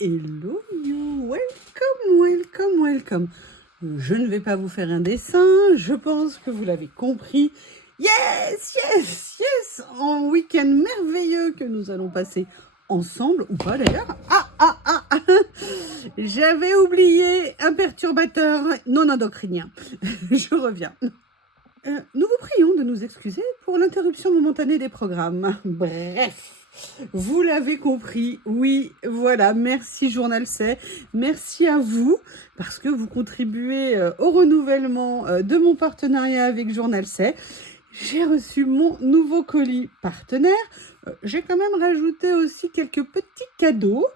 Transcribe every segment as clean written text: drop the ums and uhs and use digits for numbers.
Hello you, welcome. Je ne vais pas vous faire un dessin, je pense que vous l'avez compris. Yes, en week-end merveilleux que nous allons passer ensemble, ou pas d'ailleurs. J'avais oublié un perturbateur non endocrinien. Je reviens. Nous vous prions de nous excuser pour l'interruption momentanée des programmes. Bref. Vous l'avez compris, oui, voilà, merci Journal C, merci à vous, parce que vous contribuez au renouvellement de mon partenariat avec Journal C. J'ai reçu mon nouveau colis partenaire, j'ai quand même rajouté aussi quelques petits cadeaux,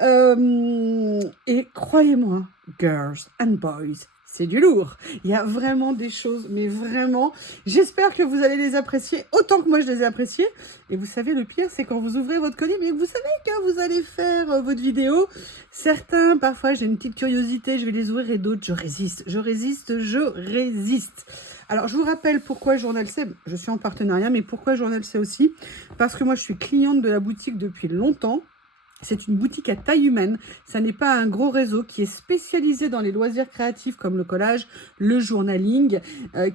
et croyez-moi, girls and boys, c'est du lourd. Il y a vraiment des choses, mais vraiment, j'espère que vous allez les apprécier autant que moi je les ai appréciés. Et vous savez, le pire, c'est quand vous ouvrez votre colis, mais vous savez que vous allez faire votre vidéo. Certains, parfois, j'ai une petite curiosité, je vais les ouvrir, et d'autres, je résiste. Alors, je vous rappelle pourquoi Journal C, je suis en partenariat, mais pourquoi Journal C aussi? Parce que moi, je suis cliente de la boutique depuis longtemps. C'est une boutique à taille humaine, ça n'est pas un gros réseau qui est spécialisé dans les loisirs créatifs comme le collage, le journaling,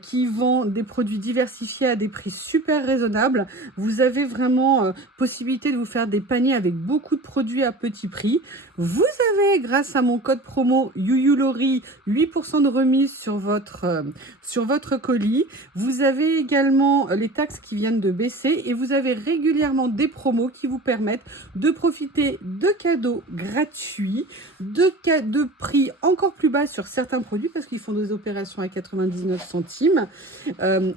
qui vend des produits diversifiés à des prix super raisonnables. Vous avez vraiment possibilité de vous faire des paniers avec beaucoup de produits à petit prix. Vous avez, grâce à mon code promo YuYuLori, 8% de remise sur votre colis. Vous avez également les taxes qui viennent de baisser et vous avez régulièrement des promos qui vous permettent de profiter de cadeaux gratuits, de prix encore plus bas sur certains produits parce qu'ils font des opérations à 99 centimes.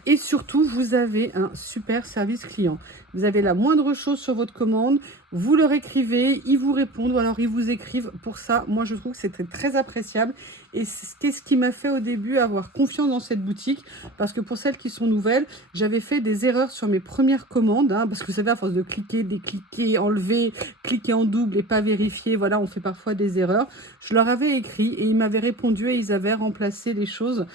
Et surtout, vous avez un super service client. Vous avez la moindre chose sur votre commande, vous leur écrivez, ils vous répondent ou alors ils vous écrivent. Pour ça, moi je trouve que c'était très appréciable et c'est ce qui m'a fait au début avoir confiance dans cette boutique parce que pour celles qui sont nouvelles, j'avais fait des erreurs sur mes premières commandes parce que vous savez, à force de cliquer, décliquer, enlever, cliquer en double et pas vérifier, voilà, on fait parfois des erreurs. Je leur avais écrit et ils m'avaient répondu et ils avaient remplacé les choses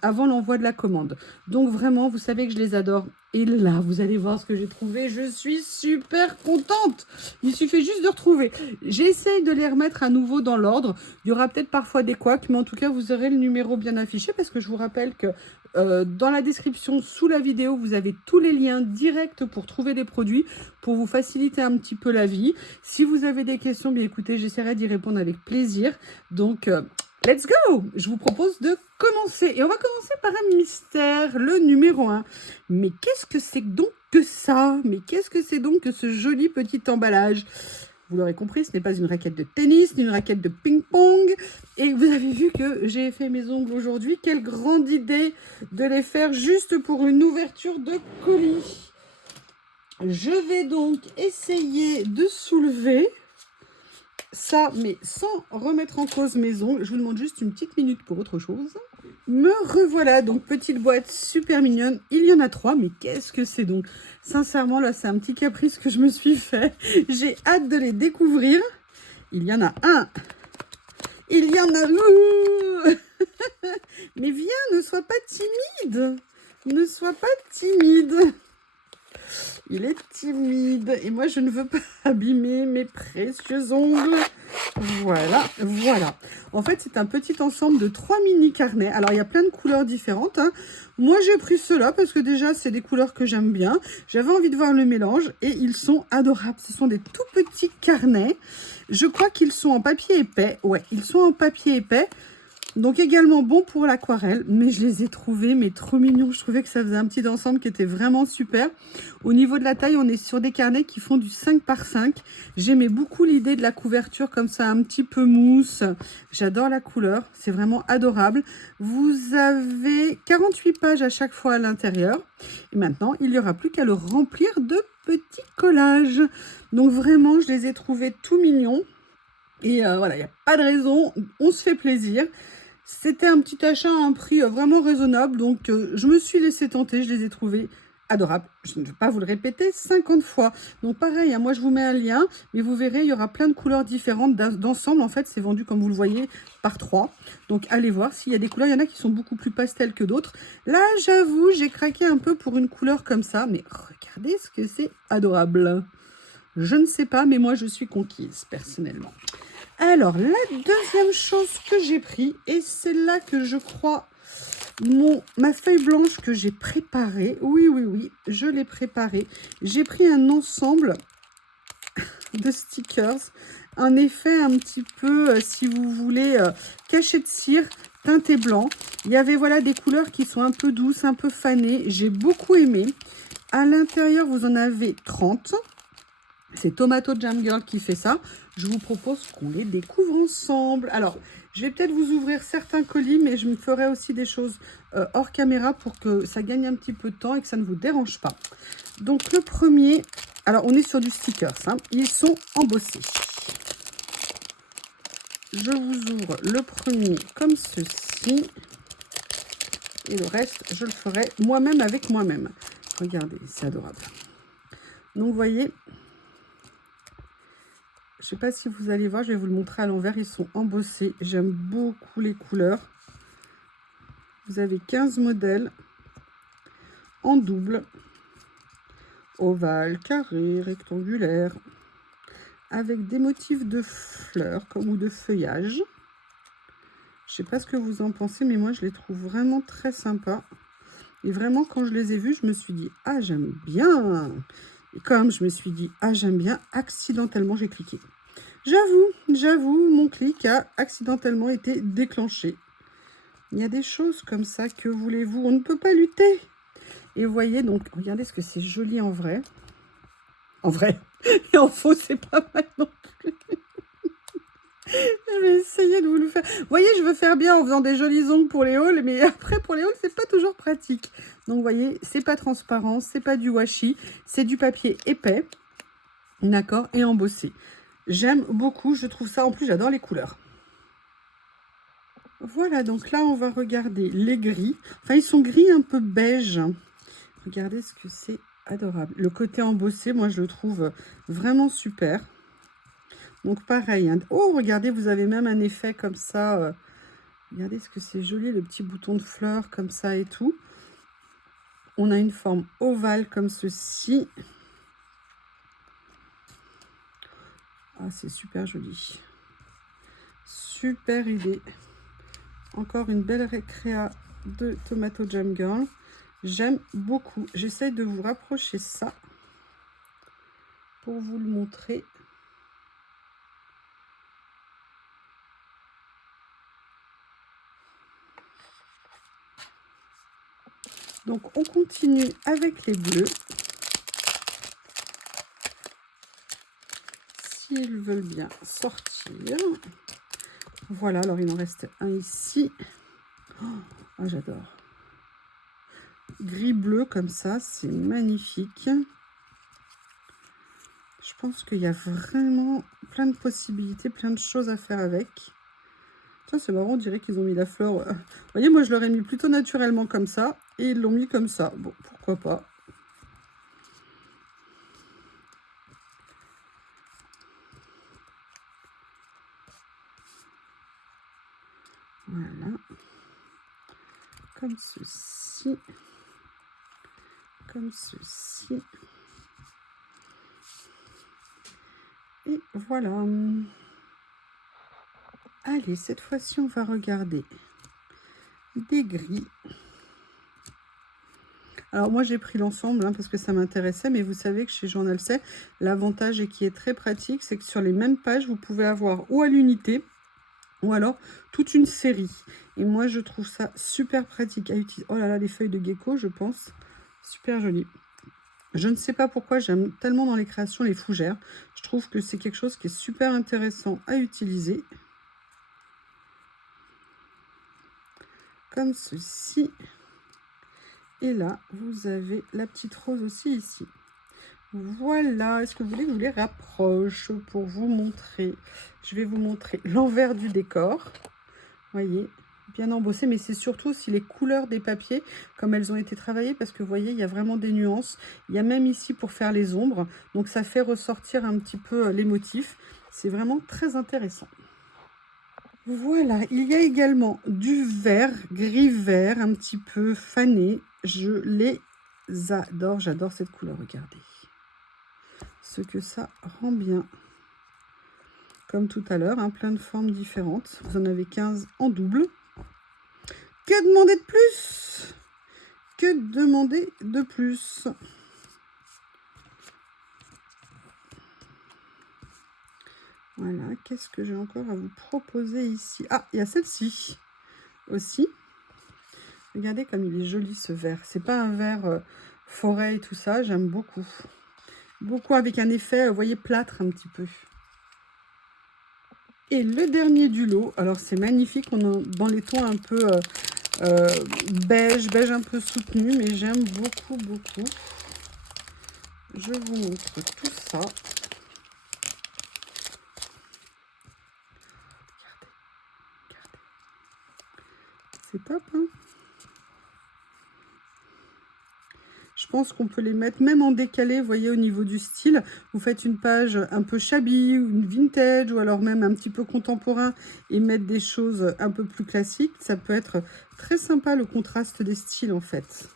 avant l'envoi de la commande. Donc vraiment, vous savez que je les adore. Et là, vous allez voir ce que j'ai trouvé. Je suis super contente. Il suffit juste de retrouver. J'essaye de les remettre à nouveau dans l'ordre. Il y aura peut-être parfois des couacs, mais en tout cas, vous aurez le numéro bien affiché parce que je vous rappelle que dans la description, sous la vidéo, vous avez tous les liens directs pour trouver des produits, pour vous faciliter un petit peu la vie. Si vous avez des questions, bien écoutez, j'essaierai d'y répondre avec plaisir. Donc, let's go! Je vous propose de commencer. Et on va commencer par un mystère, le numéro 1. Mais qu'est-ce que c'est donc que ça? Mais qu'est-ce que c'est donc que ce joli petit emballage? Vous l'aurez compris, ce n'est pas une raquette de tennis, ni une raquette de ping-pong. Et vous avez vu que j'ai fait mes ongles aujourd'hui. Quelle grande idée de les faire juste pour une ouverture de colis. Je vais donc essayer de soulever ça, mais sans remettre en cause mes ongles. Je vous demande juste une petite minute pour autre chose. Me revoilà, donc petite boîte super mignonne. Il y en a 3, mais qu'est-ce que c'est donc? Sincèrement, là, c'est un petit caprice que je me suis fait. J'ai hâte de les découvrir. Il y en a un. Il y en a... Mais viens, ne sois pas timide. Ne sois pas timide. Il est timide et moi je ne veux pas abîmer mes précieux ongles. Voilà. En fait, c'est un petit ensemble de 3 mini carnets. Alors, il y a plein de couleurs différentes. Moi, j'ai pris ceux-là parce que déjà, c'est des couleurs que j'aime bien. J'avais envie de voir le mélange et ils sont adorables. Ce sont des tout petits carnets. Je crois qu'ils sont en papier épais. Ouais, ils sont en papier épais. Donc également bon pour l'aquarelle, mais je les ai trouvés mais trop mignons. Je trouvais que ça faisait un petit ensemble qui était vraiment super. Au niveau de la taille, on est sur des carnets qui font du 5 par 5. J'aimais beaucoup l'idée de la couverture comme ça, un petit peu mousse. J'adore la couleur, c'est vraiment adorable. Vous avez 48 pages à chaque fois à l'intérieur. Et maintenant, il n'y aura plus qu'à le remplir de petits collages. Donc vraiment, je les ai trouvés tout mignons. Et voilà, il n'y a pas de raison, on se fait plaisir. C'était un petit achat à un prix vraiment raisonnable, donc je me suis laissée tenter, je les ai trouvés adorables. Je ne vais pas vous le répéter 50 fois. Donc pareil, moi je vous mets un lien, mais vous verrez, il y aura plein de couleurs différentes d'ensemble. En fait, c'est vendu, comme vous le voyez, par 3. Donc allez voir s'il y a des couleurs. Il y en a qui sont beaucoup plus pastel que d'autres. Là, j'avoue, j'ai craqué un peu pour une couleur comme ça, mais regardez ce que c'est adorable. Je ne sais pas, mais moi je suis conquise, personnellement. Alors, la deuxième chose que j'ai pris, et c'est là que je crois ma feuille blanche que j'ai préparée. Oui, oui, oui, je l'ai préparée. J'ai pris un ensemble de stickers, un effet un petit peu, si vous voulez, cachet de cire, teinté blanc. Il y avait voilà des couleurs qui sont un peu douces, un peu fanées. J'ai beaucoup aimé. À l'intérieur, vous en avez 30. C'est Tomato Jam Girl qui fait ça. Je vous propose qu'on les découvre ensemble. Alors, je vais peut-être vous ouvrir certains colis, mais je me ferai aussi des choses hors caméra pour que ça gagne un petit peu de temps et que ça ne vous dérange pas. Donc, le premier, alors on est sur du stickers, hein. Ils sont embossés. Je vous ouvre le premier comme ceci. Et le reste, je le ferai moi-même avec moi-même. Regardez, c'est adorable. Donc, vous voyez... Je ne sais pas si vous allez voir, je vais vous le montrer à l'envers. Ils sont embossés. J'aime beaucoup les couleurs. Vous avez 15 modèles en double, ovale, carré, rectangulaire, avec des motifs de fleurs ou de feuillage. Je ne sais pas ce que vous en pensez, mais moi, je les trouve vraiment très sympas. Et vraiment, quand je les ai vus, je me suis dit, ah, j'aime bien. Et comme je me suis dit, ah, j'aime bien, accidentellement, j'ai cliqué. J'avoue, mon clic a accidentellement été déclenché. Il y a des choses comme ça, que voulez-vous? On ne peut pas lutter. Et vous voyez, donc, regardez ce que c'est joli en vrai. En vrai. Et en faux, c'est pas mal non plus. Je vais essayer de vous le faire. Vous voyez, je veux faire bien en faisant des jolis ongles pour les hauls, mais après, pour les hauls, c'est pas toujours pratique. Donc, vous voyez, c'est pas transparent, c'est pas du washi, c'est du papier épais. D'accord? Et embossé. J'aime beaucoup, je trouve ça, en plus j'adore les couleurs. Voilà, donc là on va regarder les gris. Enfin, ils sont gris un peu beige. Regardez ce que c'est adorable. Le côté embossé, moi je le trouve vraiment super. Donc pareil, hein. Oh, regardez, vous avez même un effet comme ça. Regardez ce que c'est joli, le petit bouton de fleurs comme ça et tout. On a une forme ovale comme ceci. Ah, c'est super joli. Super idée. Encore une belle récréa de Tomato Jam Girl. J'aime beaucoup. J'essaie de vous rapprocher ça pour vous le montrer. Donc, on continue avec les bleus. S'ils veulent bien sortir. Voilà, alors il en reste un ici. Oh, j'adore. Gris-bleu comme ça, c'est magnifique. Je pense qu'il y a vraiment plein de possibilités, plein de choses à faire avec. Tiens, c'est marrant, on dirait qu'ils ont mis la fleur. Vous voyez, moi je l'aurais mis plutôt naturellement comme ça. Et ils l'ont mis comme ça. Bon, pourquoi pas. Voilà. Comme ceci. Comme ceci. Et voilà. Allez, cette fois-ci, on va regarder des gris. Alors, moi, j'ai pris l'ensemble hein, parce que ça m'intéressait. Mais vous savez que chez Journal C, l'avantage et qui est très pratique, c'est que sur les mêmes pages, vous pouvez avoir ou à l'unité ou alors toute une série. Et moi, je trouve ça super pratique à utiliser. Oh là là, les feuilles de gecko, je pense. Super joli. Je ne sais pas pourquoi j'aime tellement dans les créations les fougères. Je trouve que c'est quelque chose qui est super intéressant à utiliser. Comme ceci. Et là, vous avez la petite rose aussi ici. Voilà. Est-ce que vous voulez que je vous les rapproche pour vous montrer? Je vais vous montrer l'envers du décor. Voyez, bien embossé. Mais c'est surtout aussi les couleurs des papiers, comme elles ont été travaillées. Parce que vous voyez, il y a vraiment des nuances. Il y a même ici pour faire les ombres. Donc, ça fait ressortir un petit peu les motifs. C'est vraiment très intéressant. Voilà, il y a également du vert, gris-vert, un petit peu fané. Je les adore, j'adore cette couleur, regardez. Ce que ça rend bien. comme tout à l'heure, hein, plein de formes différentes. Vous en avez 15 en double. Que demander de plus? Que demander de plus? Voilà, qu'est-ce que j'ai encore à vous proposer ici? Ah, il y a celle-ci aussi. Regardez comme il est joli ce vert. C'est pas un vert forêt et tout ça, j'aime beaucoup. Beaucoup avec un effet, vous voyez, plâtre un petit peu. Et le dernier du lot, alors c'est magnifique, on est dans les tons un peu beige, beige un peu soutenu, mais j'aime beaucoup, beaucoup. Je vous montre tout ça. Regardez. C'est top, hein? Je pense qu'on peut les mettre même en décalé, vous voyez, au niveau du style. Vous faites une page un peu shabby, ou une vintage, ou alors même un petit peu contemporain, et mettre des choses un peu plus classiques. Ça peut être très sympa, le contraste des styles, en fait.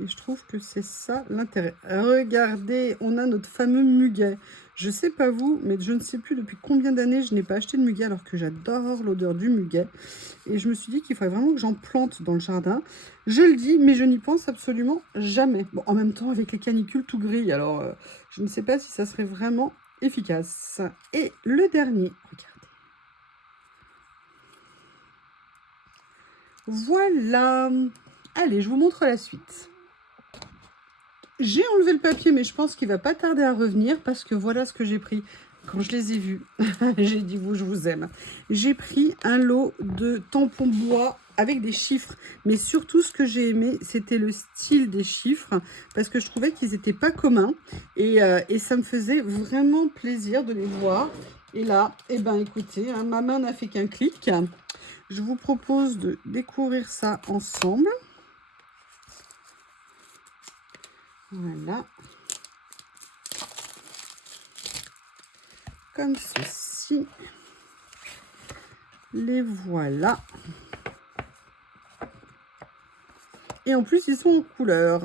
Et je trouve que c'est ça l'intérêt. Regardez, on a notre fameux muguet. Je sais pas vous, mais je ne sais plus depuis combien d'années je n'ai pas acheté de muguet, alors que j'adore l'odeur du muguet. Et je me suis dit qu'il faudrait vraiment que j'en plante dans le jardin. Je le dis, mais je n'y pense absolument jamais. Bon, en même temps, avec les canicules tout gris, alors je ne sais pas si ça serait vraiment efficace. Et le dernier, regardez. Voilà. Allez, je vous montre la suite. J'ai enlevé le papier, mais je pense qu'il va pas tarder à revenir parce que voilà ce que j'ai pris. Quand je les ai vus, j'ai dit, vous, je vous aime. J'ai pris un lot de tampons bois avec des chiffres. Mais surtout, ce que j'ai aimé, c'était le style des chiffres parce que je trouvais qu'ils n'étaient pas communs. Et ça me faisait vraiment plaisir de les voir. Et là, eh ben, écoutez, hein, ma main n'a fait qu'un clic. Je vous propose de découvrir ça ensemble. Voilà. Comme ceci. Les voilà. Et en plus, ils sont en couleur.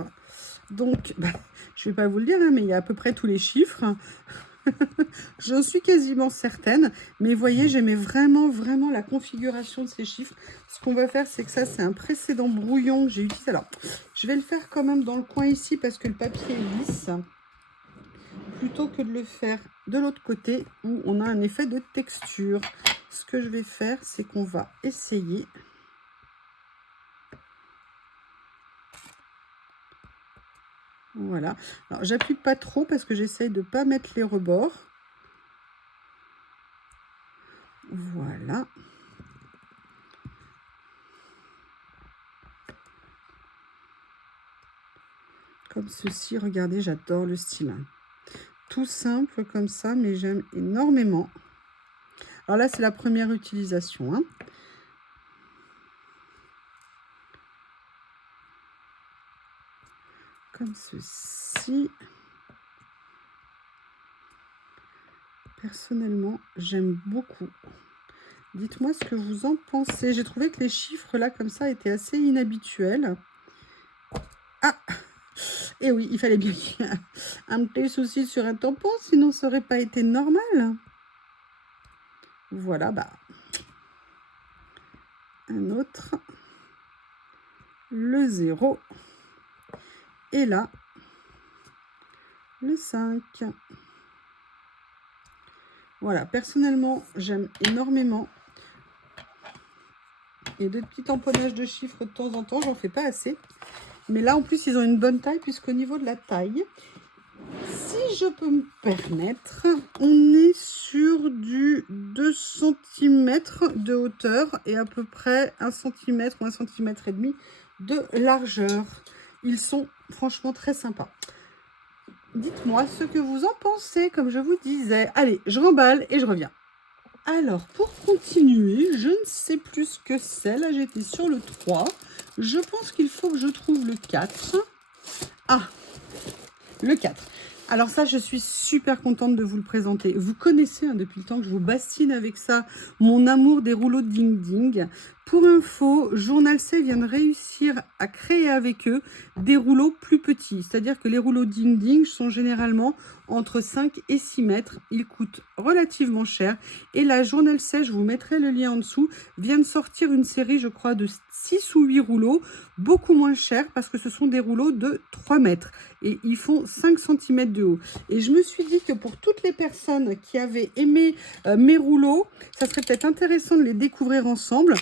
Donc, bah, je ne vais pas vous le dire, hein, mais il y a à peu près tous les chiffres. J'en suis quasiment certaine. Mais vous voyez, j'aimais vraiment, vraiment la configuration de ces chiffres. Ce qu'on va faire, c'est que ça, c'est un précédent brouillon que j'ai utilisé. Alors, je vais le faire quand même dans le coin ici parce que le papier est lisse. Plutôt que de le faire de l'autre côté où on a un effet de texture. Ce que je vais faire, c'est qu'on va essayer... Voilà. Alors, j'appuie pas trop parce que j'essaye de ne pas mettre les rebords. Voilà. Comme ceci, regardez, j'adore le style. Tout simple comme ça, mais j'aime énormément. Alors là, c'est la première utilisation, hein. Comme ceci. Personnellement, j'aime beaucoup. Dites-moi ce que vous en pensez. J'ai trouvé que les chiffres là, comme ça, étaient assez inhabituels. Ah! Et oui, il fallait bien qu'il y ait un petit souci sur un tampon, sinon ça n'aurait pas été normal. Voilà, bah. Un autre. Le 0. Et là, le 5. Voilà, personnellement, j'aime énormément. Et de petits tamponnages de chiffres de temps en temps, j'en fais pas assez. Mais là, en plus, ils ont une bonne taille, puisqu'au niveau de la taille, si je peux me permettre, on est sur du 2 cm de hauteur et à peu près 1 cm ou 1,5 cm de largeur. Ils sont franchement très sympas. Dites-moi ce que vous en pensez, comme je vous disais. Allez, je remballe et je reviens. Alors, pour continuer, je ne sais plus ce que c'est. Là, j'étais sur le 3. Je pense qu'il faut que je trouve le 4. Ah, le 4. Alors ça, je suis super contente de vous le présenter. Vous connaissez, hein, depuis le temps que je vous bastine avec ça, mon amour des rouleaux de ding-ding. Pour info, Journal C vient de réussir à créer avec eux des rouleaux plus petits. C'est-à-dire que les rouleaux Ding Ding sont généralement entre 5 et 6 mètres. Ils coûtent relativement cher. Et la Journal C, je vous mettrai le lien en dessous, vient de sortir une série, je crois, de 6 ou 8 rouleaux, beaucoup moins chers parce que ce sont des rouleaux de 3 mètres. Et ils font 5 cm de haut. Et je me suis dit que pour toutes les personnes qui avaient aimé mes rouleaux, ça serait peut-être intéressant de les découvrir ensemble.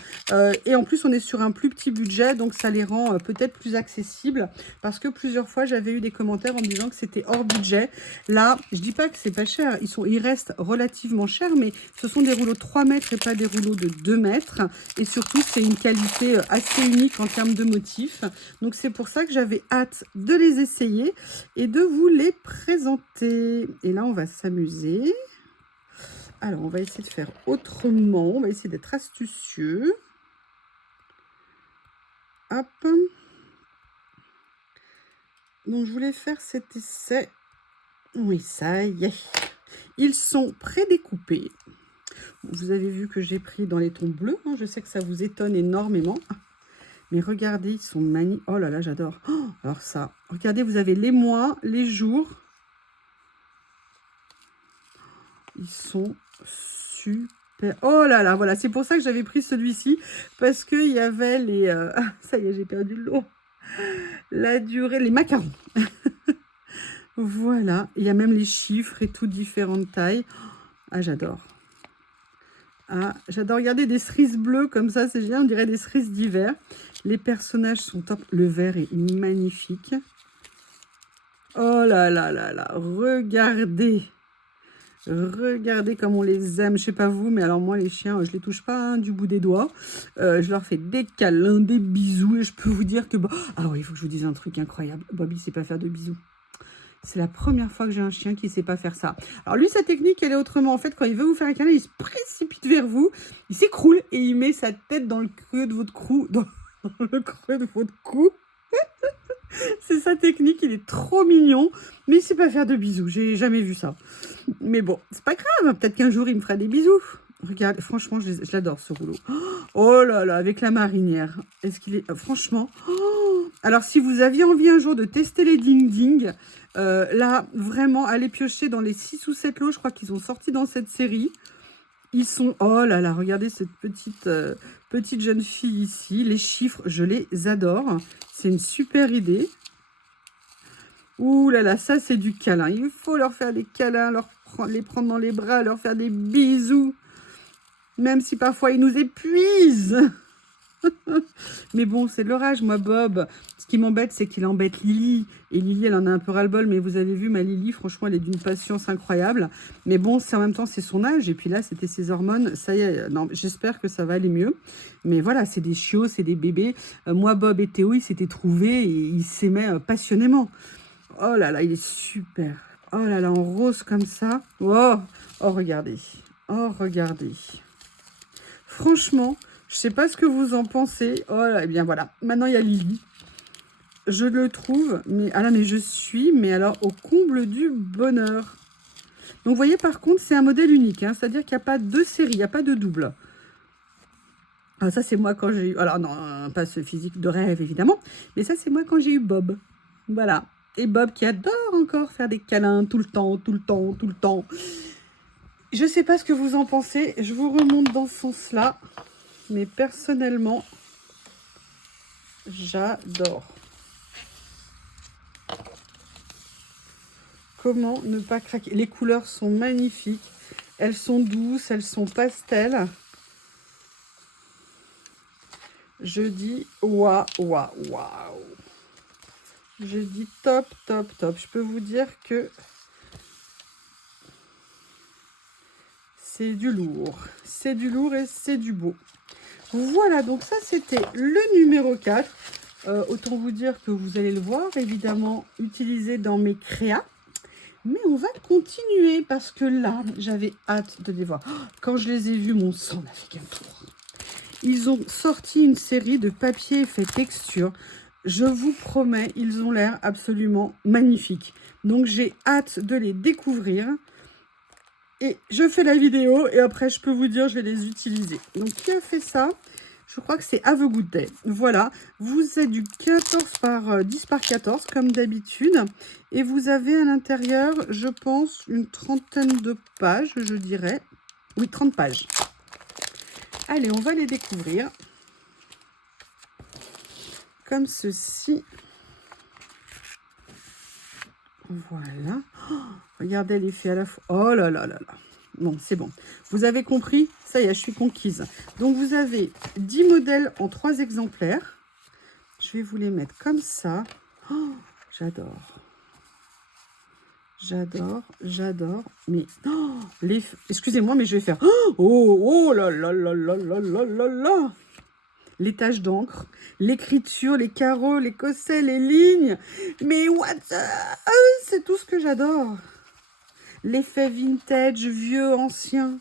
Et en plus, on est sur un plus petit budget, donc ça les rend peut-être plus accessibles. Parce que plusieurs fois, j'avais eu des commentaires en me disant que c'était hors budget. Là, je dis pas que c'est pas cher. Ils restent relativement chers, mais ce sont des rouleaux de 3 mètres et pas des rouleaux de 2 mètres. Et surtout, c'est une qualité assez unique en termes de motifs. Donc, c'est pour ça que j'avais hâte de les essayer et de vous les présenter. Et là, on va s'amuser. Alors, on va essayer de faire autrement. On va essayer d'être astucieux. Hop. Donc, je voulais faire cet essai. Oui, ça y est. Ils sont prédécoupés. Vous avez vu que j'ai pris dans les tons bleus. Hein. Je sais que ça vous étonne énormément. Mais regardez, ils sont magnifiques. Oh là là, j'adore. Oh, alors ça, regardez, vous avez les mois, les jours. Ils sont super. Oh là là, voilà. C'est pour ça que j'avais pris celui-ci. Parce qu'il y avait les... ça y est, j'ai perdu le lot. La durée, les macarons. Voilà. Il y a même les chiffres et tout, différentes tailles. Ah, j'adore. Ah, j'adore regarder des cerises bleues comme ça, c'est génial, on dirait des cerises d'hiver. Les personnages sont top, le vert est magnifique. Oh là là là là, regardez. Regardez comme on les aime, je sais pas vous, mais alors moi les chiens, je les touche pas hein, du bout des doigts. Je leur fais des câlins, des bisous et je peux vous dire que... Ah oui, il faut que je vous dise un truc incroyable, Bobby sait pas faire de bisous. C'est la première fois que j'ai un chien qui ne sait pas faire ça. Alors lui, sa technique, elle est autrement. En fait, quand il veut vous faire un câlin, il se précipite vers vous, il s'écroule et il met sa tête dans le creux de votre cou. Dans le creux de votre cou. C'est sa technique, il est trop mignon, mais il ne sait pas faire de bisous. J'ai jamais vu ça. Mais bon, c'est pas grave. Peut-être qu'un jour, il me fera des bisous. Regarde, franchement, je l'adore ce rouleau. Oh là là, avec la marinière. Est-ce qu'il est... franchement... Alors, si vous aviez envie un jour de tester les Ding Ding, là, vraiment, allez piocher dans les 6 ou 7 lots. Je crois qu'ils sont sortis dans cette série. Ils sont... Oh là là, regardez cette petite jeune fille ici. Les chiffres, je les adore. C'est une super idée. Ouh là là, ça, c'est du câlin. Il faut leur faire des câlins, les prendre dans les bras, leur faire des bisous. Même si parfois, ils nous épuisent. Mais bon, c'est de l'orage, moi, Bob. Ce qui m'embête, c'est qu'il embête Lily. Et Lily, elle en a un peu ras-le-bol. Mais vous avez vu, ma Lily, franchement, elle est d'une patience incroyable. Mais bon, en même temps, c'est son âge. Et puis là, c'était ses hormones. Ça y est, non, j'espère que ça va aller mieux. Mais voilà, c'est des chiots, c'est des bébés. Moi, Bob et Théo, ils s'étaient trouvés et ils s'aimaient passionnément. Oh là là, il est super. Oh là là, en rose comme ça. Oh, oh regardez. Oh, regardez. Franchement... Je sais pas ce que vous en pensez. Oh là, eh bien voilà. Maintenant, il y a Lily. Je le trouve, mais... Ah là, mais je suis, mais alors, au comble du bonheur. Donc, vous voyez, par contre, c'est un modèle unique. Hein, c'est-à-dire qu'il n'y a pas de série, il n'y a pas de double. Ah, ça, c'est moi quand j'ai eu... Alors, non, pas ce physique de rêve, évidemment. Mais ça, c'est moi quand j'ai eu Bob. Voilà. Et Bob qui adore encore faire des câlins tout le temps, tout le temps, tout le temps. Je sais pas ce que vous en pensez. Je vous remonte dans ce sens-là. Mais personnellement, j'adore. Comment ne pas craquer? Les couleurs sont magnifiques. Elles sont douces, elles sont pastel. Je dis waouh, waouh, waouh. Je dis top, top, top. Je peux vous dire que c'est du lourd. C'est du lourd et c'est du beau. Voilà, donc ça, c'était le numéro 4. Autant vous dire que vous allez le voir, évidemment, utilisé dans mes créas. Mais on va continuer parce que là, j'avais hâte de les voir. Quand je les ai vus, mon sang n'a fait qu'un tour. Ils ont sorti une série de papier effet texture. Je vous promets, ils ont l'air absolument magnifiques. Donc, j'ai hâte de les découvrir. Et je fais la vidéo et après, je peux vous dire, je vais les utiliser. Donc, qui a fait ça? Je crois que c'est Have a Good Day. Voilà, vous êtes du 14 par 10 par 14 comme d'habitude. Et vous avez à l'intérieur, je pense, une trentaine de pages, je dirais. Oui, 30 pages. Allez, on va les découvrir. Comme ceci. Voilà. Oh, regardez l'effet à la fois. Oh là là là là. Bon, c'est bon. Vous avez compris? Ça y est, je suis conquise. Donc, vous avez 10 modèles en 3 exemplaires. Je vais vous les mettre comme ça. Oh, j'adore. J'adore, j'adore. Mais, oh, excusez-moi, mais je vais faire... Oh, oh là là là là là là là là. Les taches d'encre, l'écriture, les carreaux, les cossets, les lignes. Mais what the... C'est tout ce que j'adore. L'effet vintage, vieux, ancien.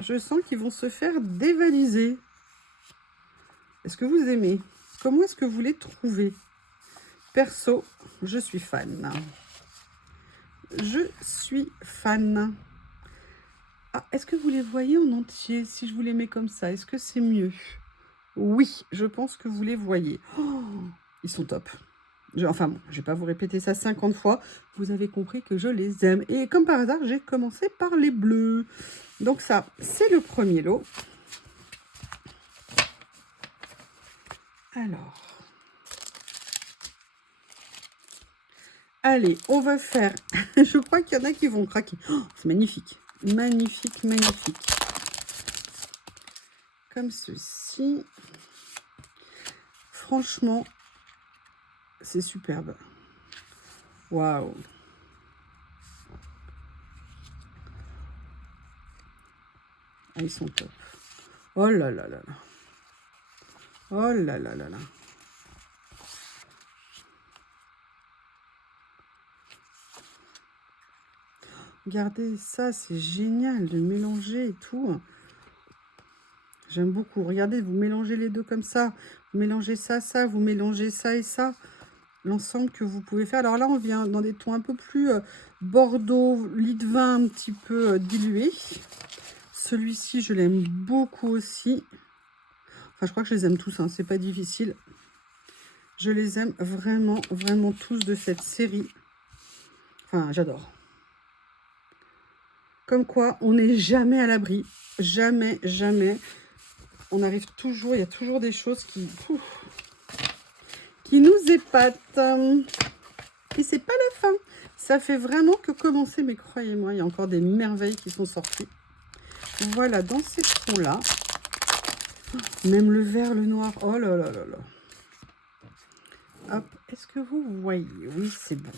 Je sens qu'ils vont se faire dévaliser. Est-ce que vous aimez? Comment est-ce que vous les trouvez? Perso, je suis fan. Je suis fan. Ah, est-ce que vous les voyez en entier si je vous les mets comme ça? Est-ce que c'est mieux? Oui, je pense que vous les voyez. Oh, ils sont top. Enfin bon, je ne vais pas vous répéter ça 50 fois. Vous avez compris que je les aime. Et comme par hasard, j'ai commencé par les bleus. Donc ça, c'est le premier lot. Alors. Allez, on va faire... Je crois qu'il y en a qui vont craquer. Oh, c'est magnifique. Magnifique, magnifique. Comme ceci. Franchement, c'est superbe. Waouh. Ah, ils sont top. Oh là là là là. Oh là là là là. Regardez ça, c'est génial de mélanger et tout. J'aime beaucoup. Regardez, vous mélangez les deux comme ça. Vous mélangez ça, ça. Vous mélangez ça et ça. L'ensemble que vous pouvez faire. Alors là, on vient dans des tons un peu plus bordeaux, lit de vin un petit peu dilué. Celui-ci, je l'aime beaucoup aussi. Enfin, je crois que je les aime tous, hein, c'est pas difficile. Je les aime vraiment, vraiment tous de cette série. Enfin, j'adore. Comme quoi, on n'est jamais à l'abri. Jamais, jamais. On arrive toujours, il y a toujours des choses qui nous épatent. Et c'est pas la fin. Ça fait vraiment que commencer, mais croyez-moi, il y a encore des merveilles qui sont sorties. Voilà, dans ces tons-là. Même le vert, le noir. Oh là là là là. Hop, est-ce que vous voyez? Oui, c'est bon.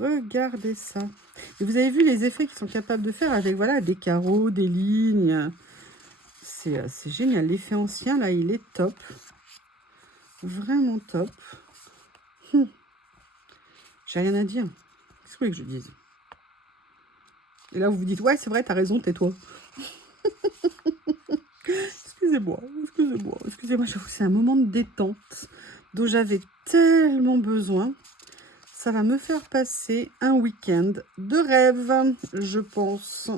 Regardez ça. Et vous avez vu les effets qu'ils sont capables de faire avec voilà, des carreaux, des lignes. C'est génial. L'effet ancien, là, il est top. Vraiment top. J'ai rien à dire. Qu'est-ce que vous voulez que je dise? Et là, vous vous dites, ouais, c'est vrai, t'as raison, tais-toi. Excusez-moi, excusez-moi, excusez-moi. J'avoue, c'est un moment de détente dont j'avais tellement besoin. Ça va me faire passer un week-end de rêve, je pense.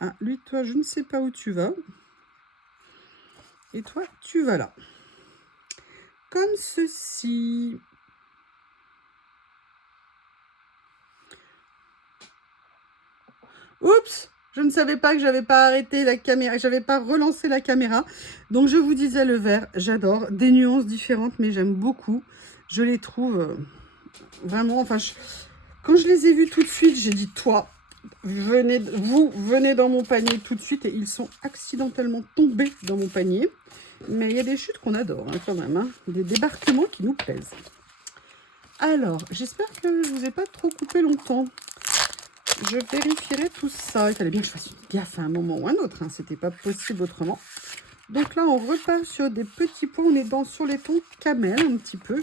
Ah, lui, toi, je ne sais pas où tu vas. Et toi, tu vas là. Comme ceci. Oups! Je ne savais pas que j'avais pas arrêté la caméra, j'avais pas relancé la caméra. Donc, je vous disais le vert, j'adore. Des nuances différentes, mais j'aime beaucoup. Je les trouve vraiment... Enfin, quand je les ai vus tout de suite, j'ai dit, toi, vous venez dans mon panier tout de suite. Et ils sont accidentellement tombés dans mon panier. Mais il y a des chutes qu'on adore, hein, quand même. Hein. Des débarquements qui nous plaisent. Alors, j'espère que je ne vous ai pas trop coupé longtemps. Je vérifierai tout ça. Il fallait bien que je fasse une gaffe à un moment ou un autre. Hein. C'était pas possible autrement. Donc là, on repart sur des petits points. On est sur les tons camel un petit peu.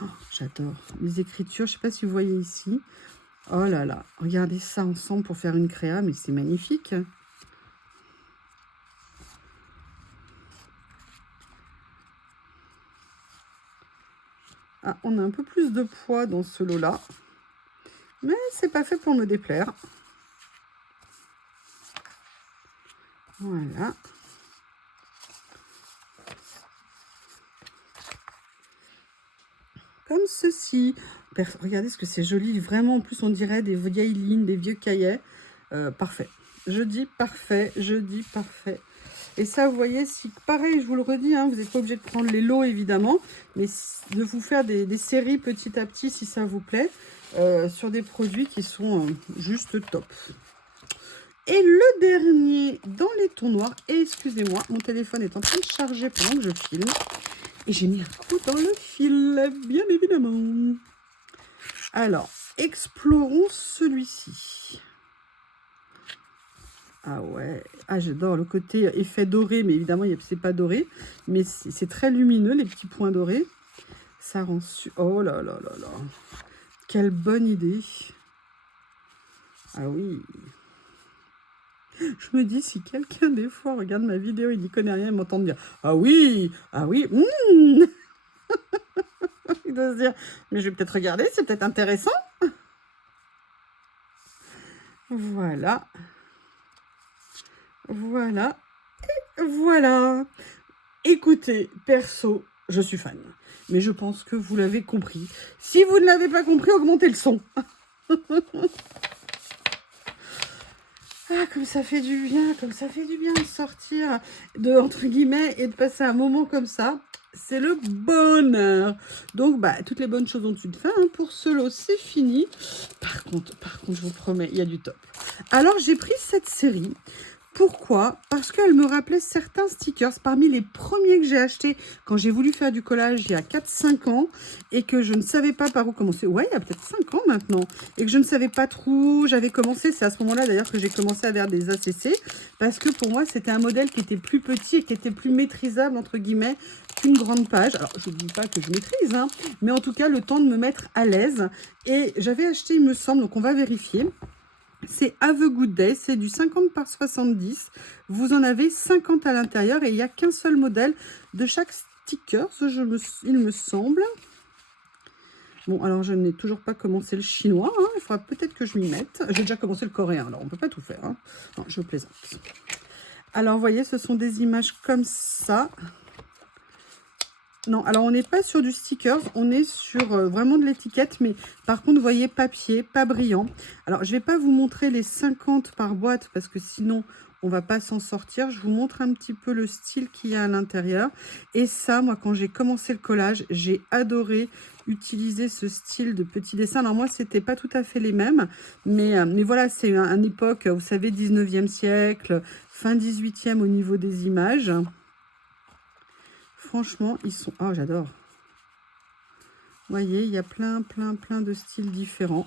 Oh, j'adore. Les écritures, je ne sais pas si vous voyez ici. Oh là là. Regardez ça ensemble pour faire une créa. Mais c'est magnifique. Ah, on a un peu plus de poids dans ce lot-là. Mais c'est pas fait pour me déplaire. Voilà. Comme ceci. Regardez ce que c'est joli. Vraiment, en plus, on dirait des vieilles lignes, des vieux cahiers. Parfait. Je dis parfait. Je dis parfait. Et ça, vous voyez, si pareil, je vous le redis, hein, vous n'êtes pas obligé de prendre les lots, évidemment, mais de vous faire des séries petit à petit, si ça vous plaît, sur des produits qui sont juste top. Et le dernier dans les tons noirs, et excusez-moi, mon téléphone est en train de charger pendant que je filme, et j'ai mis un coup dans le fil, bien évidemment. Alors, explorons celui-ci. Ah ouais, ah j'adore le côté effet doré, mais évidemment c'est pas doré, mais c'est très lumineux les petits points dorés. Ça rend oh là là là là, quelle bonne idée. Ah oui. Je me dis si quelqu'un des fois regarde ma vidéo, il n'y connaît rien, il m'entend dire ah oui, il doit se dire mais je vais peut-être regarder, c'est peut-être intéressant. Voilà. Voilà. Et voilà. Écoutez, perso, je suis fan. Mais je pense que vous l'avez compris. Si vous ne l'avez pas compris, augmentez le son. Ah, comme ça fait du bien, de sortir de, entre guillemets, et de passer un moment comme ça. C'est le bonheur. Donc, bah, toutes les bonnes choses ont une fin. Hein. Pour ce lot, c'est fini. Par contre, je vous promets, il y a du top. Alors, j'ai pris cette série. Pourquoi? Parce qu'elle me rappelait certains stickers parmi les premiers que j'ai achetés quand j'ai voulu faire du collage il y a 4-5 ans et que je ne savais pas par où commencer. Ouais, il y a peut-être 5 ans maintenant. Et que je ne savais pas trop. J'avais commencé, c'est à ce moment-là d'ailleurs que j'ai commencé à faire des ACC parce que pour moi, c'était un modèle qui était plus petit et qui était plus maîtrisable, entre guillemets, qu'une grande page. Alors, je ne dis pas que je maîtrise, hein, mais en tout cas, le temps de me mettre à l'aise. Et j'avais acheté, il me semble, donc on va vérifier. C'est Have a Good Day, c'est du 50 par 70. Vous en avez 50 à l'intérieur et il n'y a qu'un seul modèle de chaque sticker, il me semble. Bon, alors je n'ai toujours pas commencé le chinois, hein. Il faudra peut-être que je m'y mette. J'ai déjà commencé le coréen, alors on ne peut pas tout faire. Hein. Non, je plaisante. Alors, vous voyez, ce sont des images comme ça. Non, alors on n'est pas sur du stickers, on est sur vraiment de l'étiquette, mais par contre, vous voyez, papier, pas brillant. Alors, je ne vais pas vous montrer les 50 par boîte, parce que sinon, on ne va pas s'en sortir. Je vous montre un petit peu le style qu'il y a à l'intérieur. Et ça, moi, quand j'ai commencé le collage, j'ai adoré utiliser ce style de petits dessins. Alors, moi, c'était pas tout à fait les mêmes, mais voilà, c'est une époque, vous savez, 19e siècle, fin 18e au niveau des images. Franchement, ils sont... Oh, j'adore. Vous voyez, il y a plein de styles différents.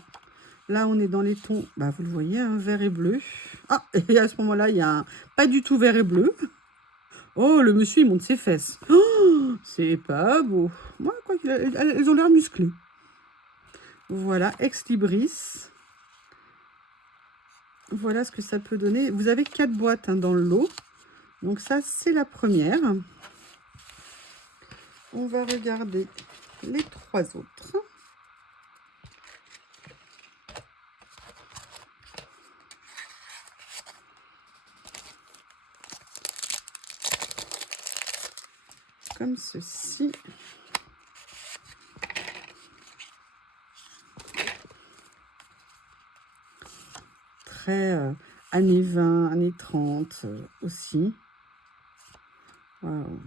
Là, on est dans les tons, bah, vous le voyez, hein, vert et bleu. Ah, et à ce moment-là, il y a un pas du tout vert et bleu. Oh, le monsieur, il monte ses fesses. Oh, c'est pas beau. Moi, quoi elles ont l'air musclées. Voilà, Ex Libris. Voilà ce que ça peut donner. Vous avez 4 boîtes hein, dans le lot. Donc ça, c'est la première. On va regarder les 3 autres. Comme ceci. Très années 20, années 30 aussi. Waouh.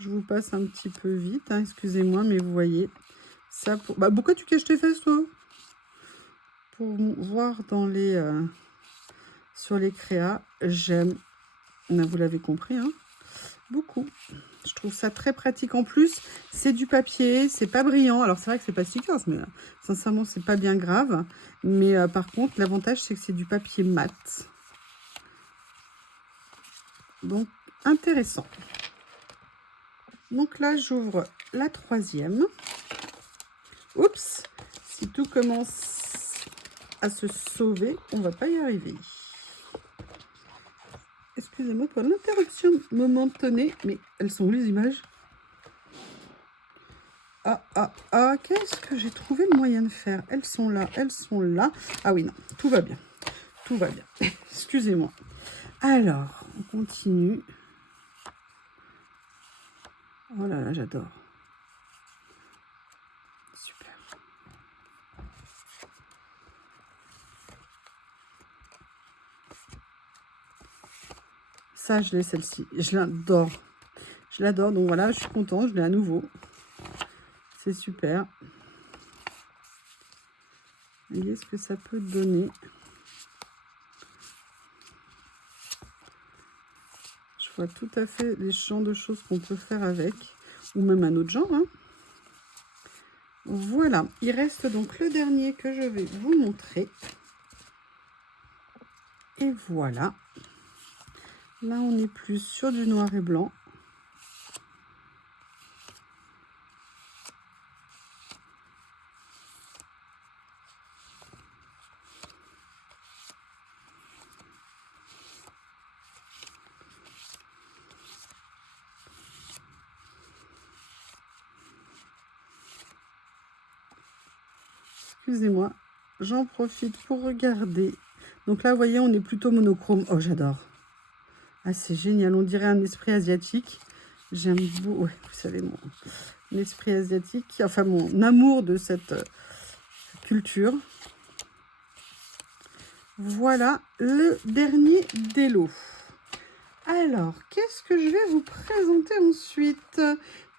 Je vous passe un petit peu vite, hein, excusez-moi, mais vous voyez ça. Bah, pourquoi tu caches tes fesses, toi? Pour voir dans les sur les créas, j'aime. Vous l'avez compris, hein, beaucoup. Je trouve ça très pratique en plus. C'est du papier, c'est pas brillant. Alors c'est vrai que c'est pas stickers, mais sincèrement c'est pas bien grave. Mais par contre, l'avantage c'est que c'est du papier mat. Donc intéressant. Donc là, j'ouvre la 3e. Oups, si tout commence à se sauver, on va pas y arriver. Excusez-moi pour l'interruption momentanée. Mais elles sont où les images? Qu'est-ce que j'ai trouvé le moyen de faire? Elles sont là, elles sont là. Ah oui, non, tout va bien. Tout va bien. Excusez-moi. Alors, on continue. Oh là là, j'adore. Super. Ça, je l'ai celle-ci. Je l'adore. Je l'adore. Donc voilà, je suis contente. Je l'ai à nouveau. C'est super. Voyez ce que ça peut donner. Je vois tout à fait les champs de choses qu'on peut faire avec. Ou même un autre genre. Hein. Voilà. Il reste donc le dernier que je vais vous montrer. Et voilà. Là, on est plus sur du noir et blanc. Excusez-moi, j'en profite pour regarder. Donc là, vous voyez, on est plutôt monochrome. Oh, j'adore. Ah, c'est génial. On dirait un esprit asiatique. J'aime beaucoup. Ouais, vous savez, mon esprit asiatique. Enfin, mon amour de cette culture. Voilà le dernier des lots. Alors, qu'est-ce que je vais vous présenter ensuite?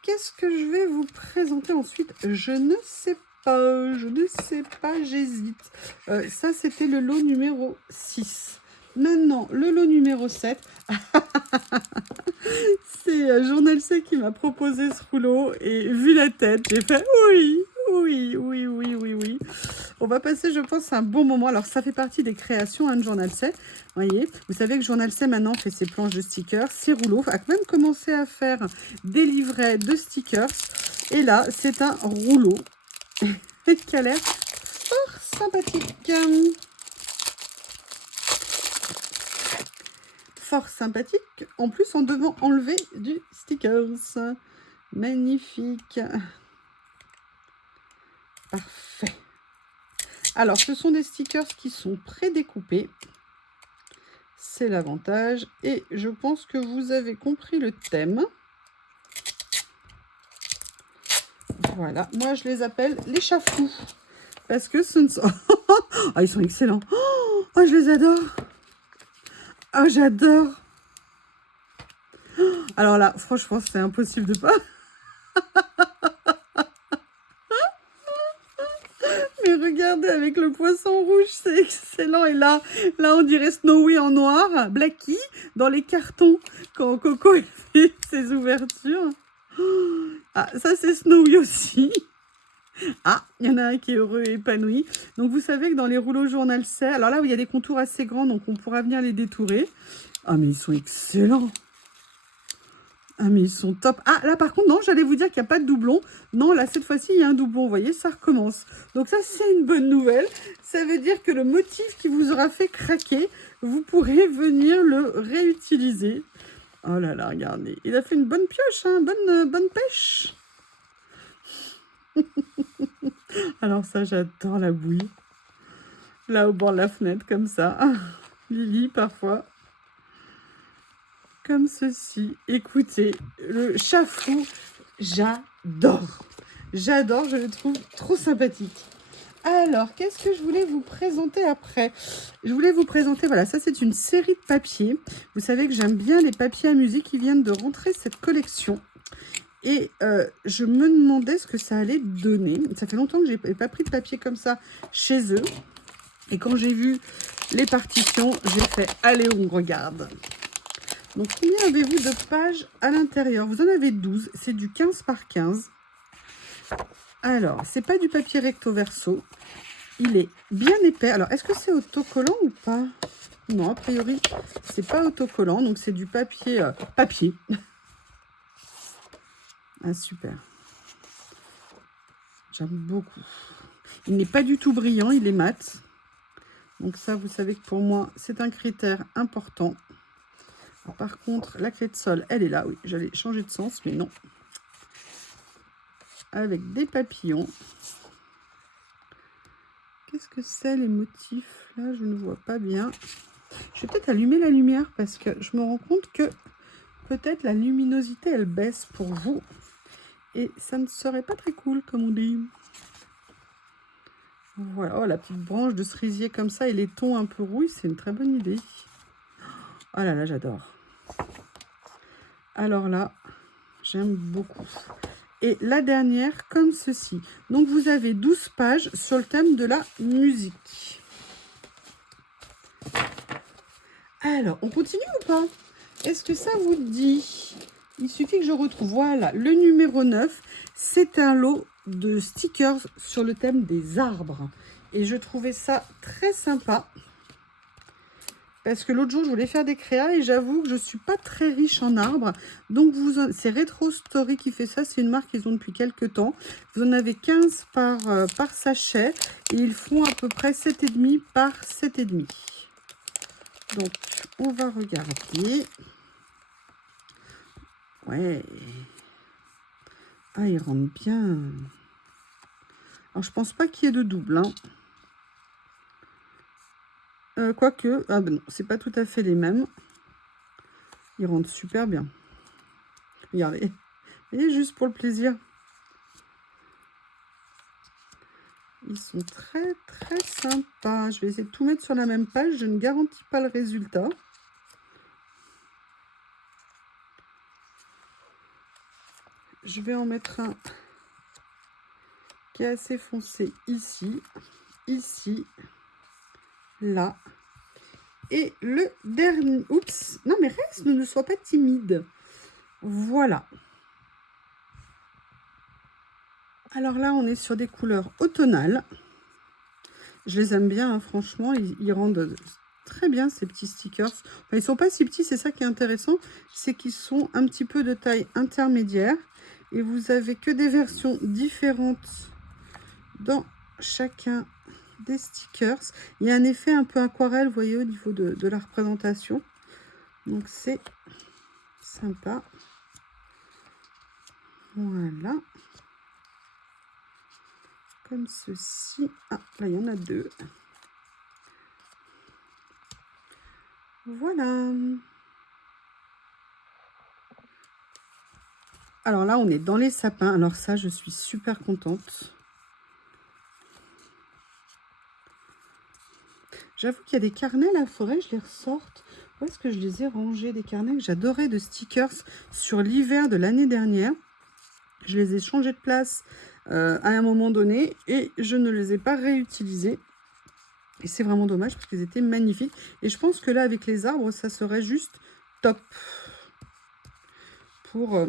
Qu'est-ce que je vais vous présenter ensuite? Je ne sais pas. Je ne sais pas, j'hésite. Ça, c'était le lot numéro 6. Maintenant, le lot numéro 7. C'est Journal C qui m'a proposé ce rouleau. Et vu la tête, j'ai fait oui, oui, oui, oui, oui, oui. On va passer, je pense, un bon moment. Alors, ça fait partie des créations de Journal C. Voyez, vous savez que Journal C, maintenant, fait ses planches de stickers, ses rouleaux. A même commencé à faire des livrets de stickers. Et là, c'est un rouleau qui a l'air fort sympathique. Fort sympathique. En plus, en devant enlever du stickers. Magnifique. Parfait. Alors, ce sont des stickers qui sont prédécoupés. C'est l'avantage. Et je pense que vous avez compris le thème. Voilà. Moi, je les appelle les chafous. Parce que ce ne sont... Ah, ils sont excellents. Oh, je les adore. Oh, j'adore. Alors là, franchement, c'est impossible de pas... Mais regardez, avec le poisson rouge, c'est excellent. Et là, on dirait Snowy en noir, Blackie, dans les cartons, quand Coco fait ses ouvertures. Ah, ça, c'est Snowy aussi. Ah, il y en a un qui est heureux et épanoui. Donc, vous savez que dans les rouleaux Journal C, alors là où il y a des contours assez grands, donc on pourra venir les détourer. Ah, mais ils sont excellents. Ah, mais ils sont top. Ah, là, par contre, non, j'allais vous dire qu'il n'y a pas de doublon. Non, là, cette fois-ci, il y a un doublon. Vous voyez, ça recommence. Donc ça, c'est une bonne nouvelle. Ça veut dire que le motif qui vous aura fait craquer, vous pourrez venir le réutiliser. Oh là là, regardez. Il a fait une bonne pioche, hein, bonne pêche. Alors ça, j'adore la bouille. Là, au bord de la fenêtre, comme ça. Ah, Lily, parfois. Comme ceci. Écoutez, le chafou, j'adore. J'adore, je le trouve trop sympathique. Alors, qu'est-ce que je voulais vous présenter après? Je voulais vous présenter, voilà, ça c'est une série de papiers. Vous savez que j'aime bien les papiers à musique qui viennent de rentrer cette collection. Et je me demandais ce que ça allait donner. Ça fait longtemps que je n'ai pas pris de papier comme ça chez eux. Et quand j'ai vu les partitions, j'ai fait, allez, on regarde. Donc, combien avez-vous de pages à l'intérieur? Vous en avez 12. C'est du 15 par 15. Alors, c'est pas du papier recto verso. Il est bien épais. Alors, est-ce que c'est autocollant ou pas? Non, a priori, c'est pas autocollant. Donc, c'est du papier... papier. Ah, super. J'aime beaucoup. Il n'est pas du tout brillant. Il est mat. Donc, ça, vous savez que pour moi, c'est un critère important. Par contre, la clé de sol, elle est là. Oui, j'allais changer de sens, mais non. Avec des papillons. Qu'est-ce que c'est les motifs? Là, je ne vois pas bien. Je vais peut-être allumer la lumière parce que je me rends compte que peut-être la luminosité, elle baisse pour vous. Et ça ne serait pas très cool, comme on dit. Voilà, oh, la petite branche de cerisier comme ça et les tons un peu rouges, c'est une très bonne idée. Oh là là, j'adore. Alors là, j'aime beaucoup. Et la dernière, comme ceci. Donc, vous avez 12 pages sur le thème de la musique. Alors, on continue ou pas? Est-ce que ça vous dit? Il suffit que je retrouve. Voilà, le numéro 9, c'est un lot de stickers sur le thème des arbres. Et je trouvais ça très sympa. Parce que l'autre jour, je voulais faire des créas et j'avoue que je ne suis pas très riche en arbres. Donc, c'est Retro Story qui fait ça. C'est une marque qu'ils ont depuis quelques temps. Vous en avez 15 par sachet. Et ils font à peu près 7,5 par 7,5. Donc, on va regarder. Ouais. Ah, il rentre bien. Alors, je pense pas qu'il y ait de double. Hein. Quoique, ah ben non, c'est pas tout à fait les mêmes. Ils rentrent super bien. Regardez. Et juste pour le plaisir. Ils sont très très sympas. Je vais essayer de tout mettre sur la même page. Je ne garantis pas le résultat. Je vais en mettre un qui est assez foncé ici, ici, là. Et le dernier... Oups. Non mais reste, ne sois pas timide. Voilà. Alors là, on est sur des couleurs automnales. Je les aime bien, hein, franchement. Ils rendent très bien ces petits stickers. Enfin, ils sont pas si petits, c'est ça qui est intéressant. C'est qu'ils sont un petit peu de taille intermédiaire. Et vous avez que des versions différentes dans chacun des stickers. Il y a un effet un peu aquarelle, vous voyez, au niveau de la représentation. Donc, c'est sympa. Voilà. Comme ceci. Ah, là, il y en a deux. Voilà. Alors là, on est dans les sapins. Alors ça, je suis super contente. J'avoue qu'il y a des carnets, là, il faudrait que je les ressorte. Où est-ce que je les ai rangés, des carnets que j'adorais de stickers sur l'hiver de l'année dernière. Je les ai changés de place à un moment donné et je ne les ai pas réutilisés. Et c'est vraiment dommage parce qu'ils étaient magnifiques. Et je pense que là, avec les arbres, ça serait juste top pour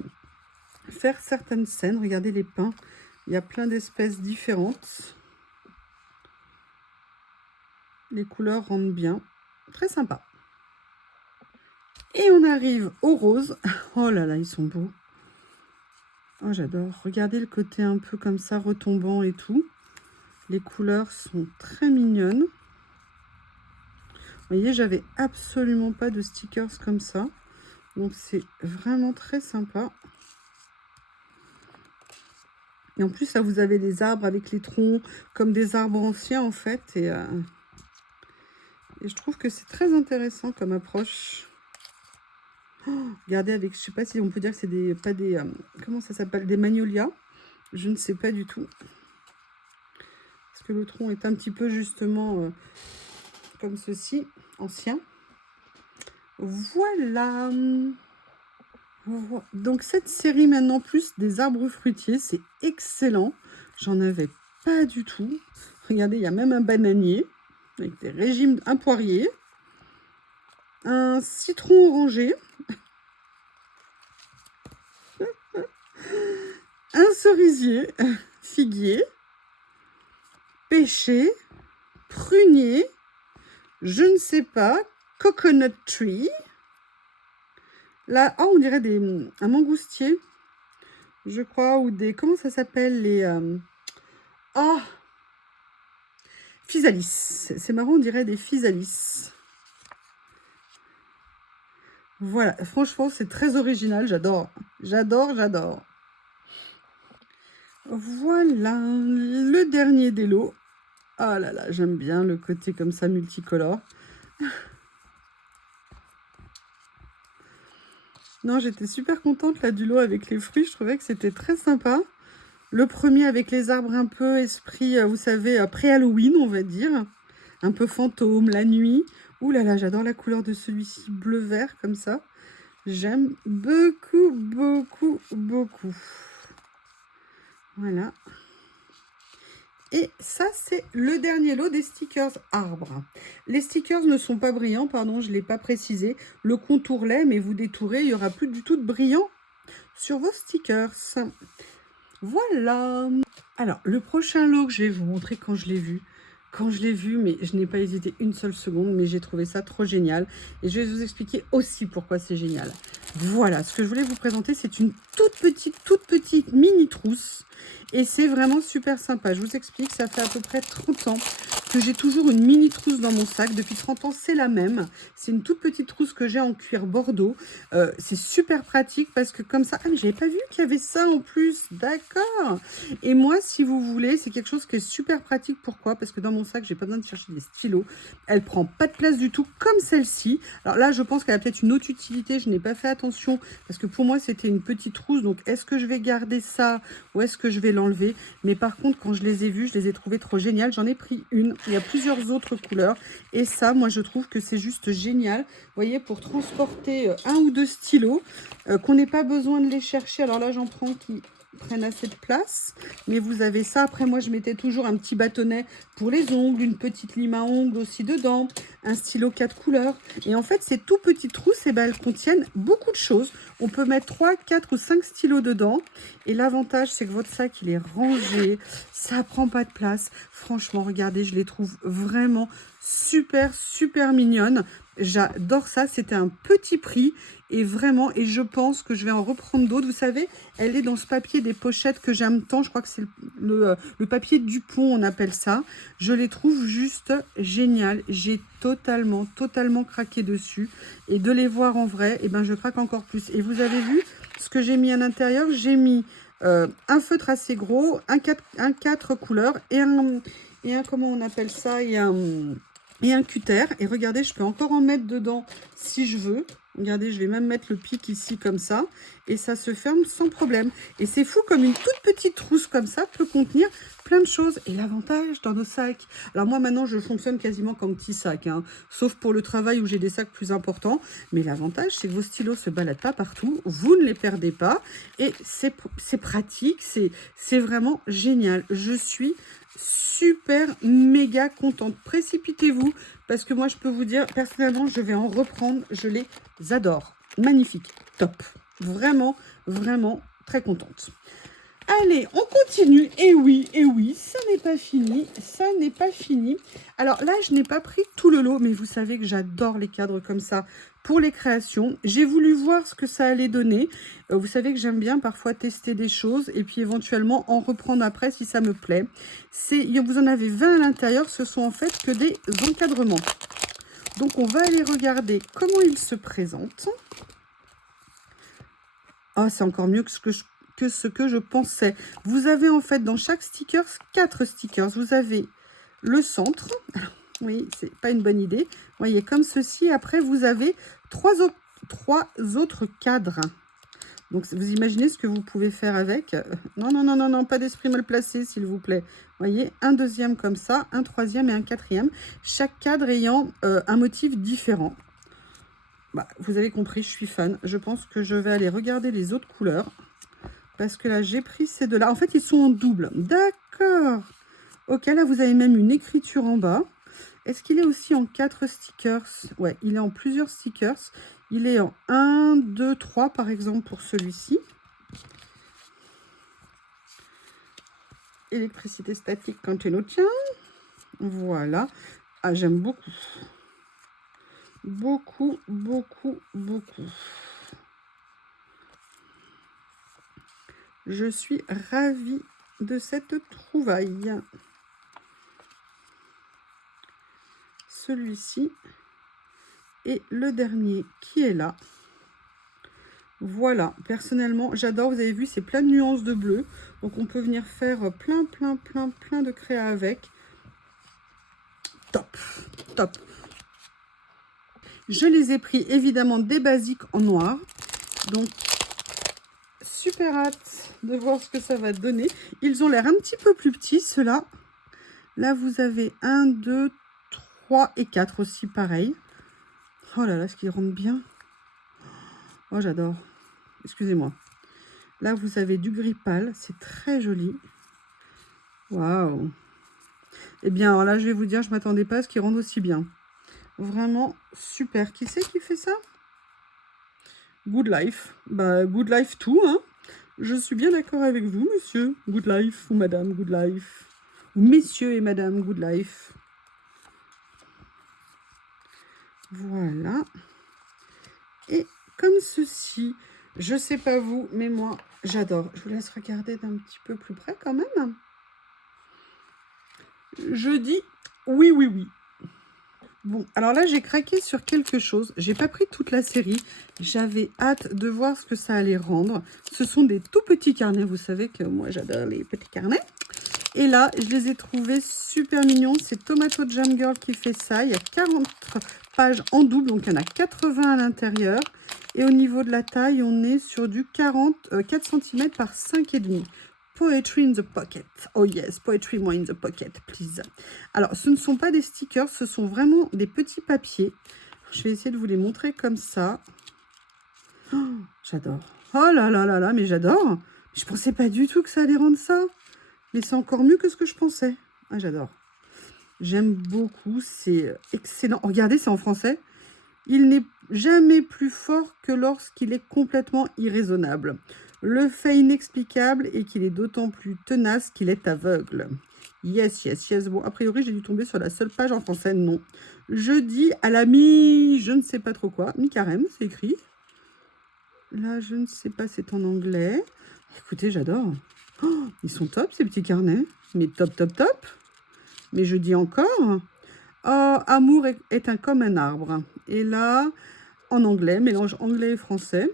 faire certaines scènes. Regardez les pins. Il y a plein d'espèces différentes. Les couleurs rendent bien. Très sympa. Et on arrive au rose. Oh là là, ils sont beaux. Oh, j'adore. Regardez le côté un peu comme ça, retombant et tout. Les couleurs sont très mignonnes. Vous voyez, j'avais absolument pas de stickers comme ça. Donc, c'est vraiment très sympa. Et en plus, là, vous avez les arbres avec les troncs comme des arbres anciens, en fait. Et je trouve que c'est très intéressant comme approche. Oh, regardez avec, je sais pas si on peut dire que c'est des, pas des, comment ça s'appelle, des magnolias. Je ne sais pas du tout. Parce que le tronc est un petit peu justement comme ceci, ancien. Voilà. Donc cette série maintenant plus des arbres fruitiers, c'est excellent. J'en avais pas du tout. Regardez, il y a même un bananier avec des régimes, un poirier, un citron orangé, un cerisier, figuier, pêcher, prunier, je ne sais pas, coconut tree. Là, oh, on dirait un mangoustier, je crois, ou des, comment ça s'appelle, les... Ah, physalis. C'est marrant, on dirait des physalis. Voilà, franchement, c'est très original, j'adore. J'adore, j'adore. Voilà, le dernier des lots. Ah là là, j'aime bien le côté comme ça multicolore. Non, j'étais super contente là du lot avec les fruits, je trouvais que c'était très sympa. Le premier avec les arbres un peu esprit, vous savez, pré-Halloween, on va dire. Un peu fantôme, la nuit. Ouh là là, j'adore la couleur de celui-ci, bleu-vert, comme ça. J'aime beaucoup, beaucoup, beaucoup. Voilà. Et ça, c'est le dernier lot des stickers arbres. Les stickers ne sont pas brillants, pardon, je ne l'ai pas précisé. Le contour l'est, mais vous détourez, il n'y aura plus du tout de brillant sur vos stickers. Voilà. Alors, le prochain lot que je vais vous montrer quand je l'ai vu. Quand je l'ai vu, mais je n'ai pas hésité une seule seconde, mais j'ai trouvé ça trop génial. Et je vais vous expliquer aussi pourquoi c'est génial. Voilà, ce que je voulais vous présenter, c'est une toute petite mini trousse. Et c'est vraiment super sympa. Je vous explique, ça fait à peu près 30 ans que j'ai toujours une mini trousse dans mon sac. Depuis 30 ans, c'est la même. C'est une toute petite trousse que j'ai en cuir bordeaux. C'est super pratique parce que comme ça... Ah, mais j'avais pas vu qu'il y avait ça en plus. D'accord. Et moi, si vous voulez, c'est quelque chose qui est super pratique. Pourquoi? Parce que dans mon sac, j'ai pas besoin de chercher des stylos. Elle prend pas de place du tout, comme celle-ci. Alors là, je pense qu'elle a peut-être une autre utilité. Je n'ai pas fait attention parce que pour moi, c'était une petite trousse. Donc, est-ce que je vais garder ça ou est-ce que je vais l'enlever? Mais par contre, quand je les ai vus, je les ai trouvés trop géniales. J'en ai pris une. Il y a plusieurs autres couleurs. Et ça, moi, je trouve que c'est juste génial. Vous voyez, pour transporter un ou deux stylos, qu'on n'ait pas besoin de les chercher. Alors là, j'en prends qui prennent assez de place, mais vous avez ça. Après, moi, je mettais toujours un petit bâtonnet pour les ongles, une petite lime à ongles aussi dedans, un stylo 4 couleurs. Et en fait, ces tout petites trousses, eh ben, elles contiennent beaucoup de choses. On peut mettre 3, 4 ou 5 stylos dedans. Et l'avantage, c'est que votre sac, il est rangé. Ça prend pas de place. Franchement, regardez, je les trouve vraiment super, super mignonnes. J'adore ça. C'était un petit prix. Et vraiment, et je pense que je vais en reprendre d'autres. Vous savez, elle est dans ce papier des pochettes que j'aime tant. Je crois que c'est le papier Dupont, on appelle ça. Je les trouve juste géniales. J'ai totalement craqué dessus. Et de les voir en vrai, et ben je craque encore plus. Et vous avez vu ce que j'ai mis à l'intérieur? J'ai mis un feutre assez gros, un 4 couleurs et un, comment on appelle ça, et un cutter. Et regardez, je peux encore en mettre dedans si je veux. Regardez, je vais même mettre le pic ici comme ça. Et ça se ferme sans problème. Et c'est fou comme une toute petite trousse comme ça peut contenir plein de choses. Et l'avantage dans nos sacs. Alors moi maintenant, je fonctionne quasiment comme petit sac. Hein, sauf pour le travail où j'ai des sacs plus importants. Mais l'avantage, c'est que vos stylos ne se baladent pas partout. Vous ne les perdez pas. Et c'est pratique. C'est vraiment génial. Je suis super méga contente. Précipitez-vous parce que moi je peux vous dire personnellement je vais en reprendre, je les adore. Magnifique, top, vraiment très contente. Allez, on continue. Et oui, ça n'est pas fini. Ça n'est pas fini. Alors là, je n'ai pas pris tout le lot, mais vous savez que j'adore les cadres comme ça pour les créations. J'ai voulu voir ce que ça allait donner. Vous savez que j'aime bien parfois tester des choses et puis éventuellement en reprendre après si ça me plaît. Vous en avez 20 à l'intérieur. Ce sont en fait que des encadrements. Donc, on va aller regarder comment ils se présentent. Ah, c'est encore mieux que ce que je pensais. Vous avez en fait dans chaque sticker 4 stickers. Vous avez le centre. Oui, c'est pas une bonne idée. Vous voyez, comme ceci. Après, vous avez trois autres cadres. Donc, vous imaginez ce que vous pouvez faire avec. Non, pas d'esprit mal placé, s'il vous plaît. Vous voyez, un deuxième comme ça, un troisième et un quatrième. Chaque cadre ayant un motif différent. Bah, vous avez compris, je suis fan. Je pense que je vais aller regarder les autres couleurs. Parce que là, j'ai pris ces deux-là. En fait, ils sont en double. D'accord. Ok, là, vous avez même une écriture en bas. Est-ce qu'il est aussi en 4 stickers? Ouais, il est en plusieurs stickers. Il est en 1, 2, 3, par exemple, pour celui-ci. Électricité statique quand tu nous tiens. Voilà. Ah, j'aime beaucoup. Beaucoup. Je suis ravie de cette trouvaille. Celui-ci est le dernier qui est là. Voilà, personnellement, j'adore. Vous avez vu, c'est plein de nuances de bleu. Donc, on peut venir faire plein de créa avec. Top, top. Je les ai pris, évidemment, des basiques en noir. Donc, super hâte de voir ce que ça va donner. Ils ont l'air un petit peu plus petits, ceux-là. Là, vous avez 1, 2, 3 et 4 aussi, pareil. Oh là là, ce qu'ils rentrent bien. Oh, j'adore. Excusez-moi. Là, vous avez du gris pâle. C'est très joli. Waouh. Eh bien, alors là, je vais vous dire, je ne m'attendais pas à ce qu'ils rendent aussi bien. Vraiment super. Qui c'est qui fait ça? Good Life. Bah, Good Life tout, hein. Je suis bien d'accord avec vous, monsieur Good Life ou madame Good Life. Ou messieurs et madame Good Life. Voilà. Et comme ceci, je sais pas vous, mais moi, j'adore. Je vous laisse regarder d'un petit peu plus près quand même. Je dis oui, oui, oui. Bon, alors là, j'ai craqué sur quelque chose. J'ai pas pris toute la série. J'avais hâte de voir ce que ça allait rendre. Ce sont des tout petits carnets. Vous savez que moi, j'adore les petits carnets. Et là, je les ai trouvés super mignons. C'est Tomato Jam Girl qui fait ça. Il y a 40 pages en double, donc il y en a 80 à l'intérieur. Et au niveau de la taille, on est sur du 4 cm par 5,5. Poetry in the pocket. Oh yes, poetry more in the pocket, please. Alors, ce ne sont pas des stickers, ce sont vraiment des petits papiers. Je vais essayer de vous les montrer comme ça. Oh, j'adore. Oh là là là là, mais j'adore. Je pensais pas du tout que ça allait rendre ça. Mais c'est encore mieux que ce que je pensais. Ah, j'adore. J'aime beaucoup, c'est excellent. Regardez, c'est en français. Il n'est jamais plus fort que lorsqu'il est complètement irraisonnable. Le fait inexplicable est qu'il est d'autant plus tenace qu'il est aveugle. Yes, yes, yes. Bon, a priori, j'ai dû tomber sur la seule page en français. Non. Je dis à la je ne sais pas trop quoi. Mi-carême, c'est écrit. Là, je ne sais pas, c'est en anglais. Écoutez, j'adore. Oh, ils sont top, ces petits carnets. Mais top, top, top. Mais je dis encore... Oh, amour est comme un arbre. Et là, en anglais, mélange anglais et français.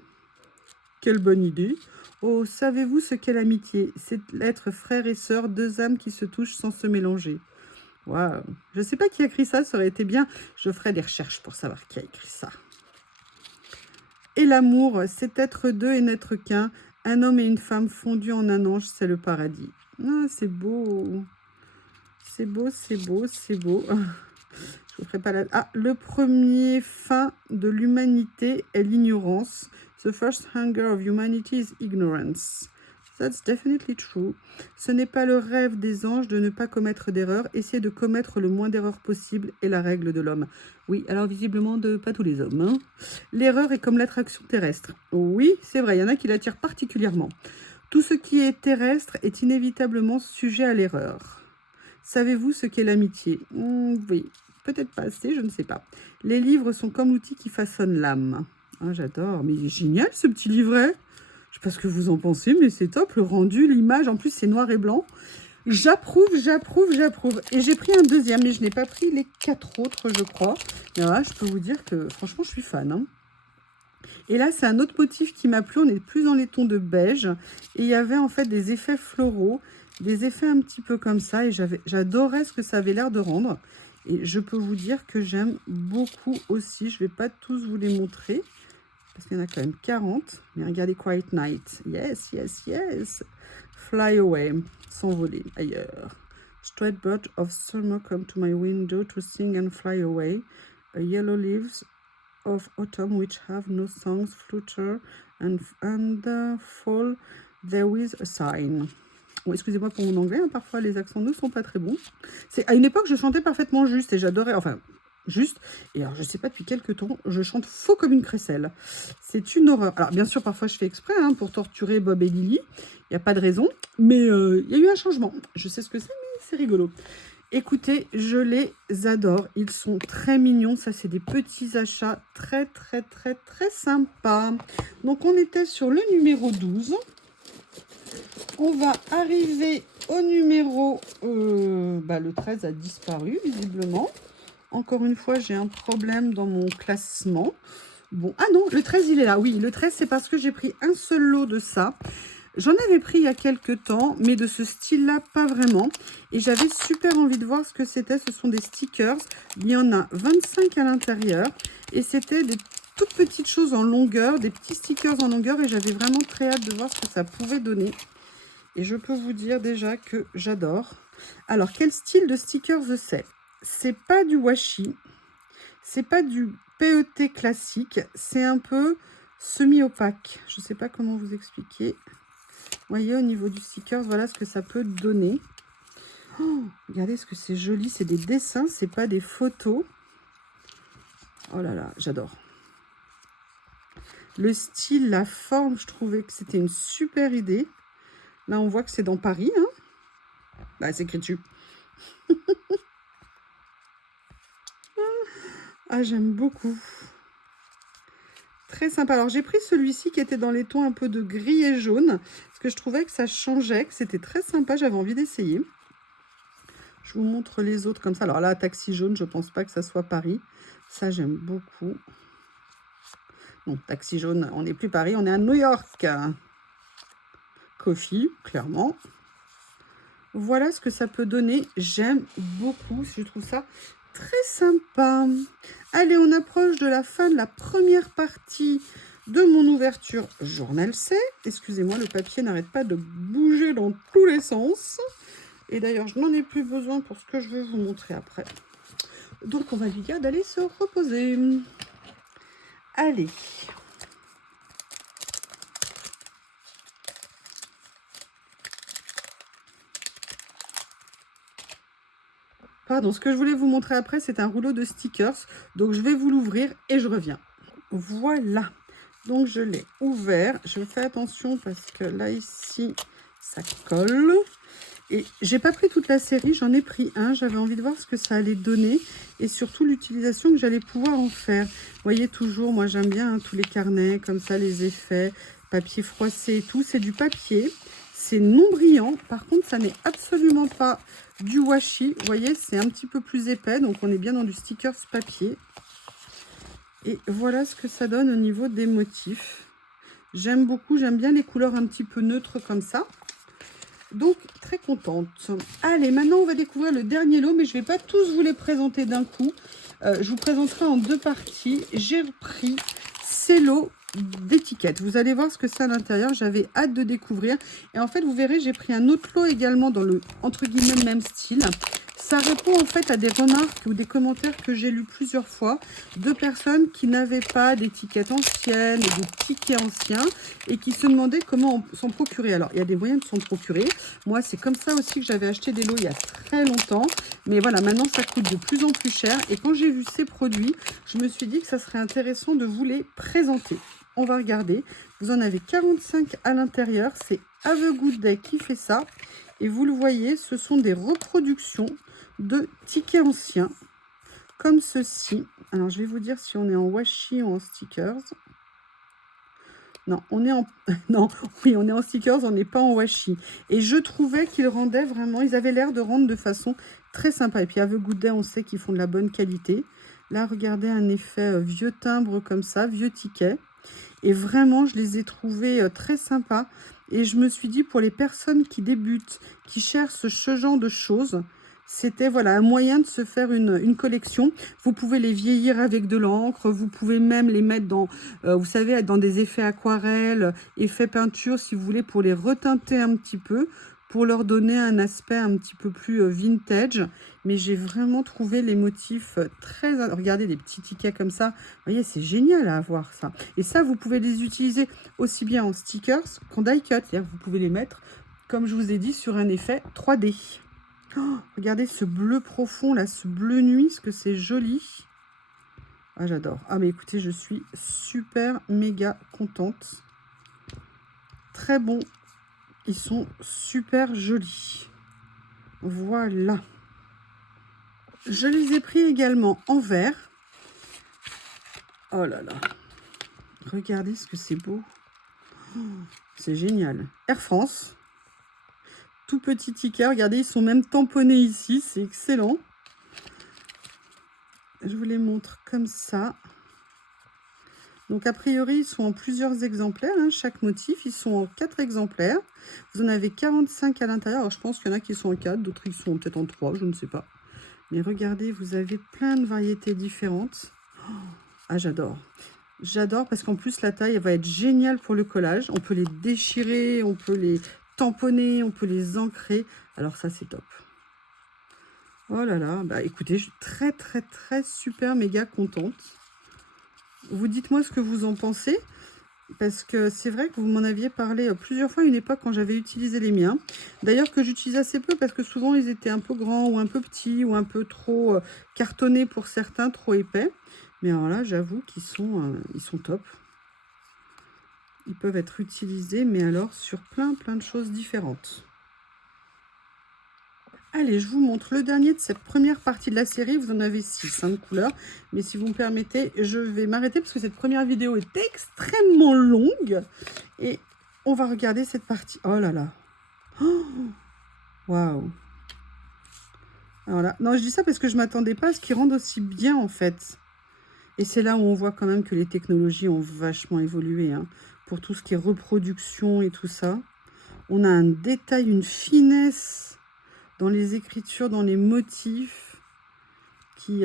Quelle bonne idée. Oh, savez-vous ce qu'est l'amitié? C'est être frère et sœur, deux âmes qui se touchent sans se mélanger. Waouh. Je ne sais pas qui a écrit ça, ça aurait été bien. Je ferai des recherches pour savoir qui a écrit ça. Et l'amour, c'est être deux et n'être qu'un. Un homme et une femme fondus en un ange, c'est le paradis. Ah, c'est beau. C'est beau, c'est beau, c'est beau. Je vous ferai pas la... Ah, le premier fin de l'humanité est l'ignorance. The first hunger of humanity is ignorance. That's definitely true. Ce n'est pas le rêve des anges de ne pas commettre d'erreurs. Essayer de commettre le moins d'erreurs possible est la règle de l'homme. Oui, alors visiblement de pas tous les hommes. Hein. L'erreur est comme l'attraction terrestre. Oui, c'est vrai, il y en a qui l'attirent particulièrement. Tout ce qui est terrestre est inévitablement sujet à l'erreur. Savez-vous ce qu'est l'amitié? Oui. Peut-être pas assez, je ne sais pas. Les livres sont comme l'outil qui façonne l'âme. Ah, j'adore. Mais il est génial, ce petit livret. Je sais pas ce que vous en pensez, mais c'est top. Le rendu, l'image, en plus, c'est noir et blanc. J'approuve, j'approuve, j'approuve. Et j'ai pris un deuxième, mais je n'ai pas pris les 4 autres, je crois. Mais voilà, je peux vous dire que, franchement, je suis fan. Hein. Et là, c'est un autre motif qui m'a plu. On est plus dans les tons de beige. Et il y avait, en fait, des effets floraux. Des effets un petit peu comme ça. Et j'adorais ce que ça avait l'air de rendre. Et je peux vous dire que j'aime beaucoup aussi. Je ne vais pas tous vous les montrer. Parce qu'il y en a quand même 40. Mais regardez, Quiet Night. Yes, yes, yes. Fly away. S'envoler ailleurs. Straight bird of summer come to my window to sing and fly away. A yellow leaves of autumn which have no songs flutter and fall there is a sign. Bon, excusez-moi pour mon anglais, hein, parfois les accents ne sont pas très bons. C'est à une époque, je chantais parfaitement juste et j'adorais, enfin, juste. Et alors, je sais pas depuis quelques temps, je chante faux comme une crécelle. C'est une horreur. Alors, bien sûr, parfois, je fais exprès hein, pour torturer Bob et Lily. Il n'y a pas de raison, mais il y a eu un changement. Je sais ce que c'est, mais c'est rigolo. Écoutez, je les adore. Ils sont très mignons. Ça, c'est des petits achats très, très, très, très sympas. Donc, on était sur le numéro 12. On va arriver au numéro... le 13 a disparu, visiblement. Encore une fois, j'ai un problème dans mon classement. Bon, ah non, le 13, il est là. Oui, le 13, c'est parce que j'ai pris un seul lot de ça. J'en avais pris il y a quelques temps, mais de ce style-là, pas vraiment. Et j'avais super envie de voir ce que c'était. Ce sont des stickers. Il y en a 25 à l'intérieur. Et c'était des toutes petites choses en longueur, des petits stickers en longueur. Et j'avais vraiment très hâte de voir ce que ça pouvait donner. Et je peux vous dire déjà que j'adore. Alors, quel style de stickers c'est? C'est pas du washi. C'est pas du PET classique. C'est un peu semi-opaque. Je sais pas comment vous expliquer. Vous voyez, au niveau du sticker, voilà ce que ça peut donner. Oh, regardez ce que c'est joli. C'est des dessins, c'est pas des photos. Oh là là, j'adore. Le style, la forme, je trouvais que c'était une super idée. Là, on voit que c'est dans Paris. Hein. Bah, c'est écrit dessus. Ah, j'aime beaucoup. Très sympa. Alors, j'ai pris celui-ci qui était dans les tons un peu de gris et jaune. Parce que je trouvais que ça changeait, que c'était très sympa. J'avais envie d'essayer. Je vous montre les autres comme ça. Alors là, taxi jaune, je ne pense pas que ça soit Paris. Ça, j'aime beaucoup. Non, taxi jaune, on n'est plus Paris, on est à New York. Coffee, clairement. Voilà ce que ça peut donner. J'aime beaucoup. Je trouve ça très sympa. Allez, on approche de la fin de la première partie de mon ouverture Journal C. Excusez-moi, le papier n'arrête pas de bouger dans tous les sens. Et d'ailleurs, je n'en ai plus besoin pour ce que je vais vous montrer après. Donc, on va lui dire d'aller se reposer. Allez. Pardon, ce que je voulais vous montrer après, c'est un rouleau de stickers. Donc, je vais vous l'ouvrir et je reviens. Voilà. Donc, je l'ai ouvert. Je fais attention parce que là, ici, ça colle. Et j'ai pas pris toute la série, j'en ai pris un. J'avais envie de voir ce que ça allait donner et surtout l'utilisation que j'allais pouvoir en faire. Vous voyez, toujours, moi, j'aime bien hein, tous les carnets, comme ça, les effets, papier froissé et tout. C'est du papier. C'est non brillant. Par contre, ça n'est absolument pas du washi. Vous voyez, c'est un petit peu plus épais. Donc, on est bien dans du stickers papier. Et voilà ce que ça donne au niveau des motifs. J'aime beaucoup. J'aime bien les couleurs un petit peu neutres comme ça. Donc, très contente. Allez, maintenant, on va découvrir le dernier lot. Mais je ne vais pas tous vous les présenter d'un coup. Je vous présenterai en deux parties. J'ai pris ces lots d'étiquettes. Vous allez voir ce que c'est à l'intérieur. J'avais hâte de découvrir. Et en fait, vous verrez, j'ai pris un autre lot également dans le, entre guillemets, même style. Ça répond en fait à des remarques ou des commentaires que j'ai lus plusieurs fois de personnes qui n'avaient pas d'étiquettes anciennes, des tickets anciens et qui se demandaient comment s'en procurer. Alors, il y a des moyens de s'en procurer. Moi, c'est comme ça aussi que j'avais acheté des lots il y a très longtemps. Mais voilà, maintenant, ça coûte de plus en plus cher. Et quand j'ai vu ces produits, je me suis dit que ça serait intéressant de vous les présenter. On va regarder. Vous en avez 45 à l'intérieur. C'est Have a Good Day qui fait ça. Et vous le voyez, ce sont des reproductions de tickets anciens, comme ceci. Alors, je vais vous dire si on est en washi ou en stickers. Non, on est en... non, oui, on est en stickers, on n'est pas en washi. Et je trouvais qu'ils rendaient vraiment... Ils avaient l'air de rendre de façon très sympa. Et puis, Have a Good Day, on sait qu'ils font de la bonne qualité. Là, regardez un effet vieux timbre comme ça, vieux ticket. Et vraiment, je les ai trouvés très sympas. Et je me suis dit, pour les personnes qui débutent, qui cherchent ce genre de choses, c'était voilà, un moyen de se faire une collection. Vous pouvez les vieillir avec de l'encre. Vous pouvez même les mettre dans, vous savez, dans des effets aquarelle, effets peinture, si vous voulez, pour les reteinter un petit peu, pour leur donner un aspect un petit peu plus vintage. Mais j'ai vraiment trouvé les motifs très... Regardez, des petits tickets comme ça. Vous voyez, c'est génial à avoir ça. Et ça, vous pouvez les utiliser aussi bien en stickers qu'en die cut. C'est-à-dire que vous pouvez les mettre, comme je vous ai dit, sur un effet 3D. Oh, regardez ce bleu profond, là, ce bleu nuit, ce que c'est joli. Ah, j'adore. Ah, mais écoutez, je suis super, méga contente. Très bon. Ils sont super jolis. Voilà. Je les ai pris également en vert. Oh là là. Regardez ce que c'est beau. Oh, c'est génial. Air France. Tout petit ticket. Regardez, ils sont même tamponnés ici. C'est excellent. Je vous les montre comme ça. Donc, a priori, ils sont en plusieurs exemplaires, hein, chaque motif. Ils sont en 4 exemplaires. Vous en avez 45 à l'intérieur. Alors, je pense qu'il y en a qui sont en 4, d'autres qui sont peut-être en 3, je ne sais pas. Mais regardez, vous avez plein de variétés différentes. Ah, j'adore. J'adore parce qu'en plus, la taille, elle va être géniale pour le collage. On peut les déchirer, on peut les tamponner, on peut les ancrer. Alors ça, c'est top. Oh là là, bah écoutez, je suis très, très, très super méga contente. Vous dites-moi ce que vous en pensez. Parce que c'est vrai que vous m'en aviez parlé plusieurs fois à une époque quand j'avais utilisé les miens. D'ailleurs que j'utilise assez peu parce que souvent ils étaient un peu grands ou un peu petits ou un peu trop cartonnés pour certains, trop épais. Mais alors là, j'avoue qu'ils sont top. Ils peuvent être utilisés, mais alors sur plein de choses différentes. Allez, je vous montre le dernier de cette première partie de la série. Vous en avez 6 de couleurs. Mais si vous me permettez, je vais m'arrêter parce que cette première vidéo est extrêmement longue. Et on va regarder cette partie. Oh là là. Waouh. Alors là, non, je dis ça parce que je ne m'attendais pas à ce qu'ils rendent aussi bien en fait. Et c'est là où on voit quand même que les technologies ont vachement évolué. Hein, pour tout ce qui est reproduction et tout ça. On a un détail, une finesse dans les écritures, dans les motifs, qui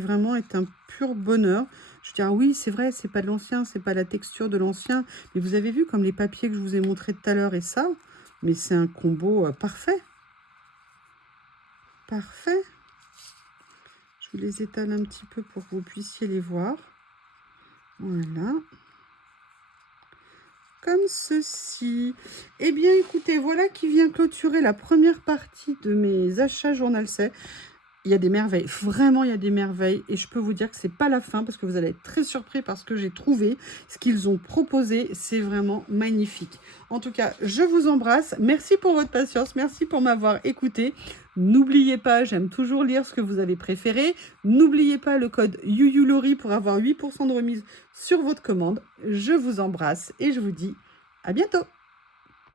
vraiment est un pur bonheur. Je veux dire, oui, c'est vrai, c'est pas de l'ancien, c'est pas la texture de l'ancien, mais vous avez vu comme les papiers que je vous ai montré tout à l'heure et ça, mais c'est un combo parfait. Parfait. Je vous les étale un petit peu pour que vous puissiez les voir. Voilà. Comme ceci. Eh bien, écoutez, voilà qui vient clôturer la première partie de mes achats Journal C. Il y a des merveilles, vraiment il y a des merveilles et je peux vous dire que c'est pas la fin parce que vous allez être très surpris par ce que j'ai trouvé, ce qu'ils ont proposé, c'est vraiment magnifique. En tout cas, je vous embrasse, merci pour votre patience, merci pour m'avoir écouté. N'oubliez pas, j'aime toujours lire ce que vous avez préféré. N'oubliez pas le code YuYuLori pour avoir 8% de remise sur votre commande. Je vous embrasse et je vous dis à bientôt.